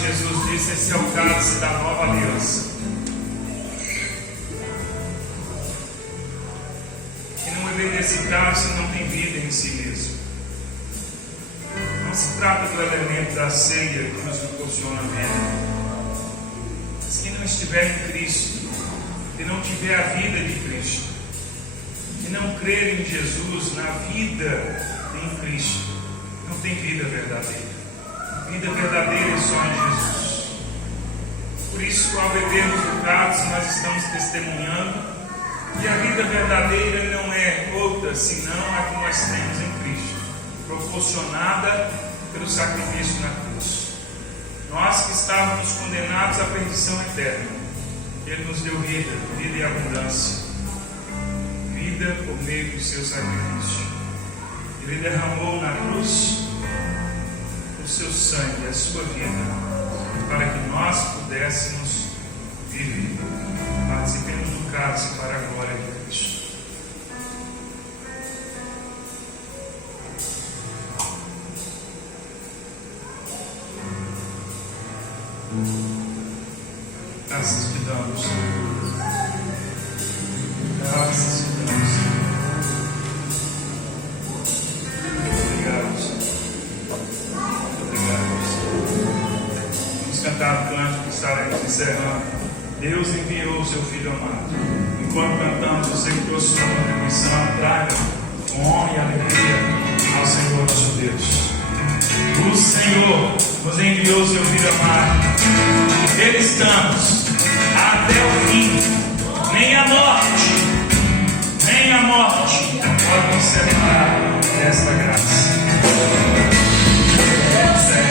Jesus disse: esse é o cálice da nova aliança. Quem não beber desse cálice não tem vida em si mesmo. Não se trata do elemento da ceia que nos proporciona vida, mas quem não estiver em Cristo, que não tiver a vida de Cristo, que não crer em Jesus, na vida em Cristo, não tem vida verdadeira. Vida verdadeira é só em Jesus. Por isso, ao bebermos o cálice, nós estamos testemunhando que a vida verdadeira não é outra senão a que nós temos em Cristo, proporcionada pelo sacrifício na cruz. Nós que estávamos condenados à perdição eterna, Ele nos deu vida, vida e abundância, vida por meio do seu sacrifício. Ele derramou na cruz o seu sangue, a sua vida, para que nós pudéssemos viver. Participemos do cálice para a glória de Cristo. Graças te damos, Senhor. Graças te damos, Senhor. Obrigado, Senhor. Obrigado, Senhor. Vamos cantar o cântico que estaremos encerrando. Deus enviou o seu Filho amado. Enquanto cantamos, você que trouxe sua contribuição, traga com honra e alegria ao Senhor nosso Deus. O Senhor nos enviou o seu Filho amado. Nele estamos até o fim. Nem a morte pode nos separar desta graça. Obedecer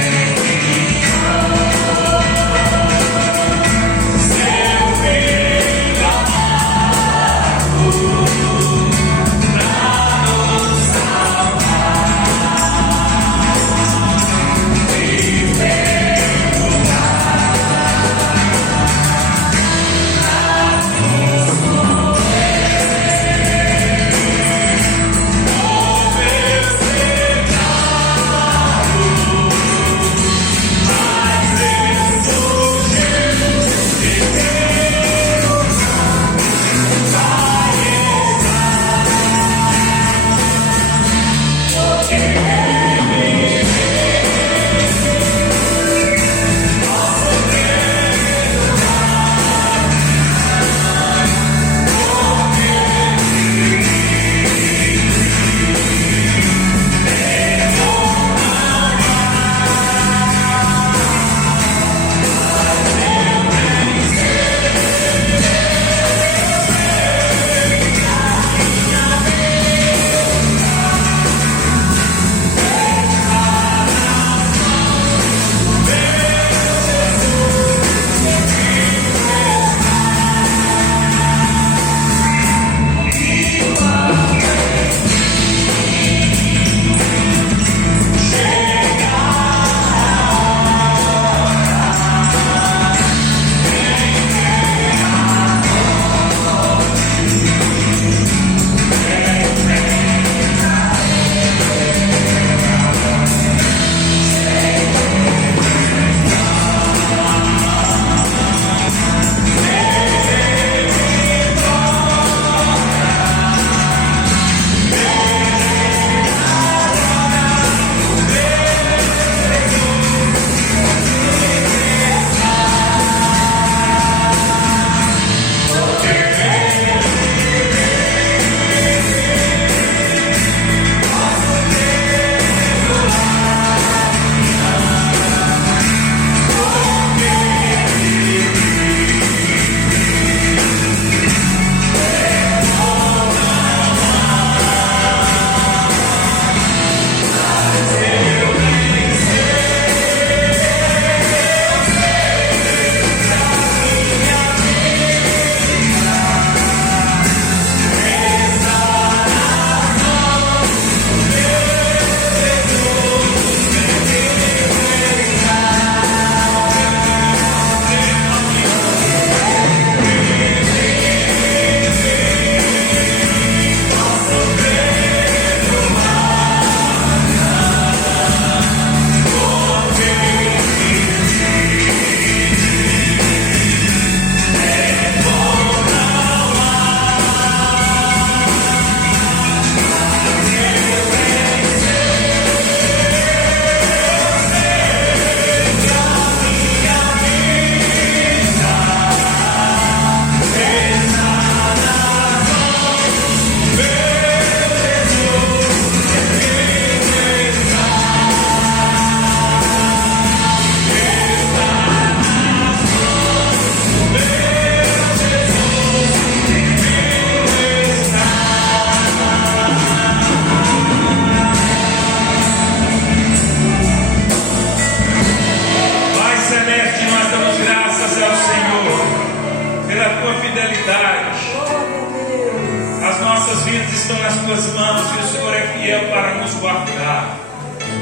ajudar.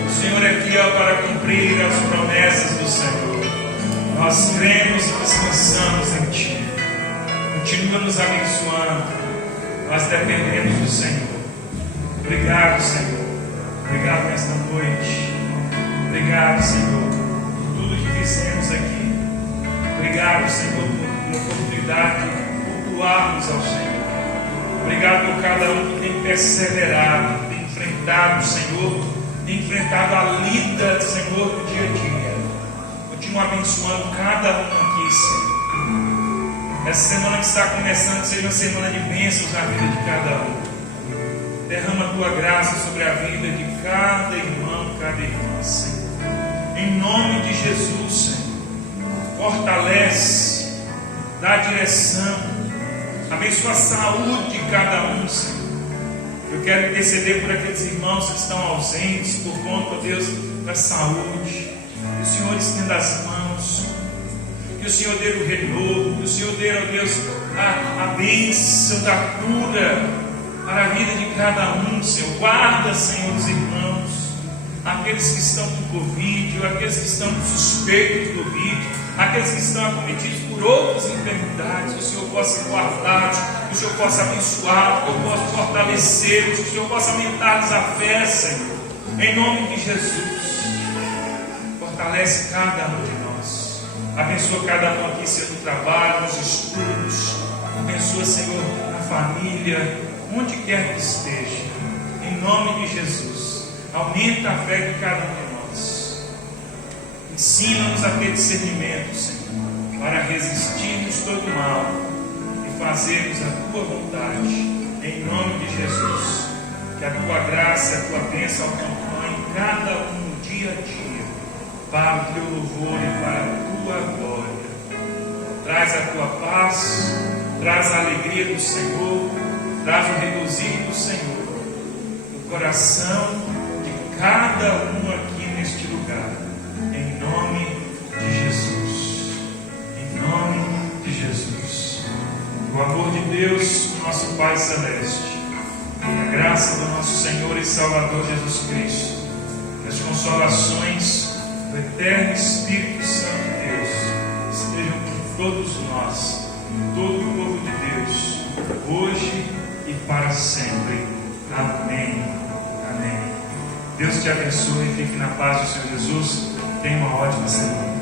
O Senhor é aqui para cumprir as promessas do Senhor. Nós cremos e descansamos em Ti. Continua nos abençoando. Nós dependemos do Senhor. Obrigado, Senhor. Obrigado nesta noite. Obrigado, Senhor, por tudo que fizemos aqui. Obrigado, Senhor, pela oportunidade de cultuarmos ao Senhor. Obrigado por cada um que tem perseverado, que tem enfrentado, Senhor, tem enfrentado a lida, Senhor, do dia a dia. Continua abençoando cada um aqui, Senhor. Essa semana que está começando seja uma semana de bênçãos na vida de cada um. Derrama a Tua graça sobre a vida de cada irmão, cada irmã, Senhor. Em nome de Jesus, Senhor. Fortalece, dá direção, abençoa a saúde de cada um, Senhor. Eu quero interceder por aqueles irmãos que estão ausentes por conta, Deus, da saúde. Que o Senhor estenda as mãos, que o Senhor dê o renovo, que o Senhor dê, ó Deus, a bênção da cura para a vida de cada um, Senhor. Guarda, Senhor, os irmãos, aqueles que estão com Covid, ou aqueles que estão com suspeito de Covid, aqueles que estão acometidos por outras enfermidades. Que o Senhor possa guardá-los, que o Senhor possa abençoá-los, que o Senhor possa fortalecê-los, que o Senhor possa aumentar-lhes a fé, Senhor, em nome de Jesus. Fortalece cada um de nós, abençoa cada um aqui, Senhor, no trabalho, nos estudos, abençoa, Senhor, na família, onde quer que esteja, em nome de Jesus. Aumenta a fé de cada um de nós. Ensina-nos a ter discernimento, Senhor, para resistirmos todo o mal e fazermos a Tua vontade, em nome de Jesus. Que a Tua graça e a Tua bênção acompanhem cada um no dia a dia, para o Teu louvor e para a Tua glória. Traz a Tua paz, traz a alegria do Senhor, traz o regozijo do Senhor no coração de cada um aqui neste lugar, em nome de Jesus. Em nome de Jesus. O amor de Deus, nosso Pai Celeste, a graça do nosso Senhor e Salvador Jesus Cristo, as consolações do eterno Espírito Santo de Deus estejam com todos nós, todo o povo de Deus, hoje e para sempre. Amém. Amém. Deus te abençoe e fique na paz do Senhor Jesus. Tenha uma ótima semana.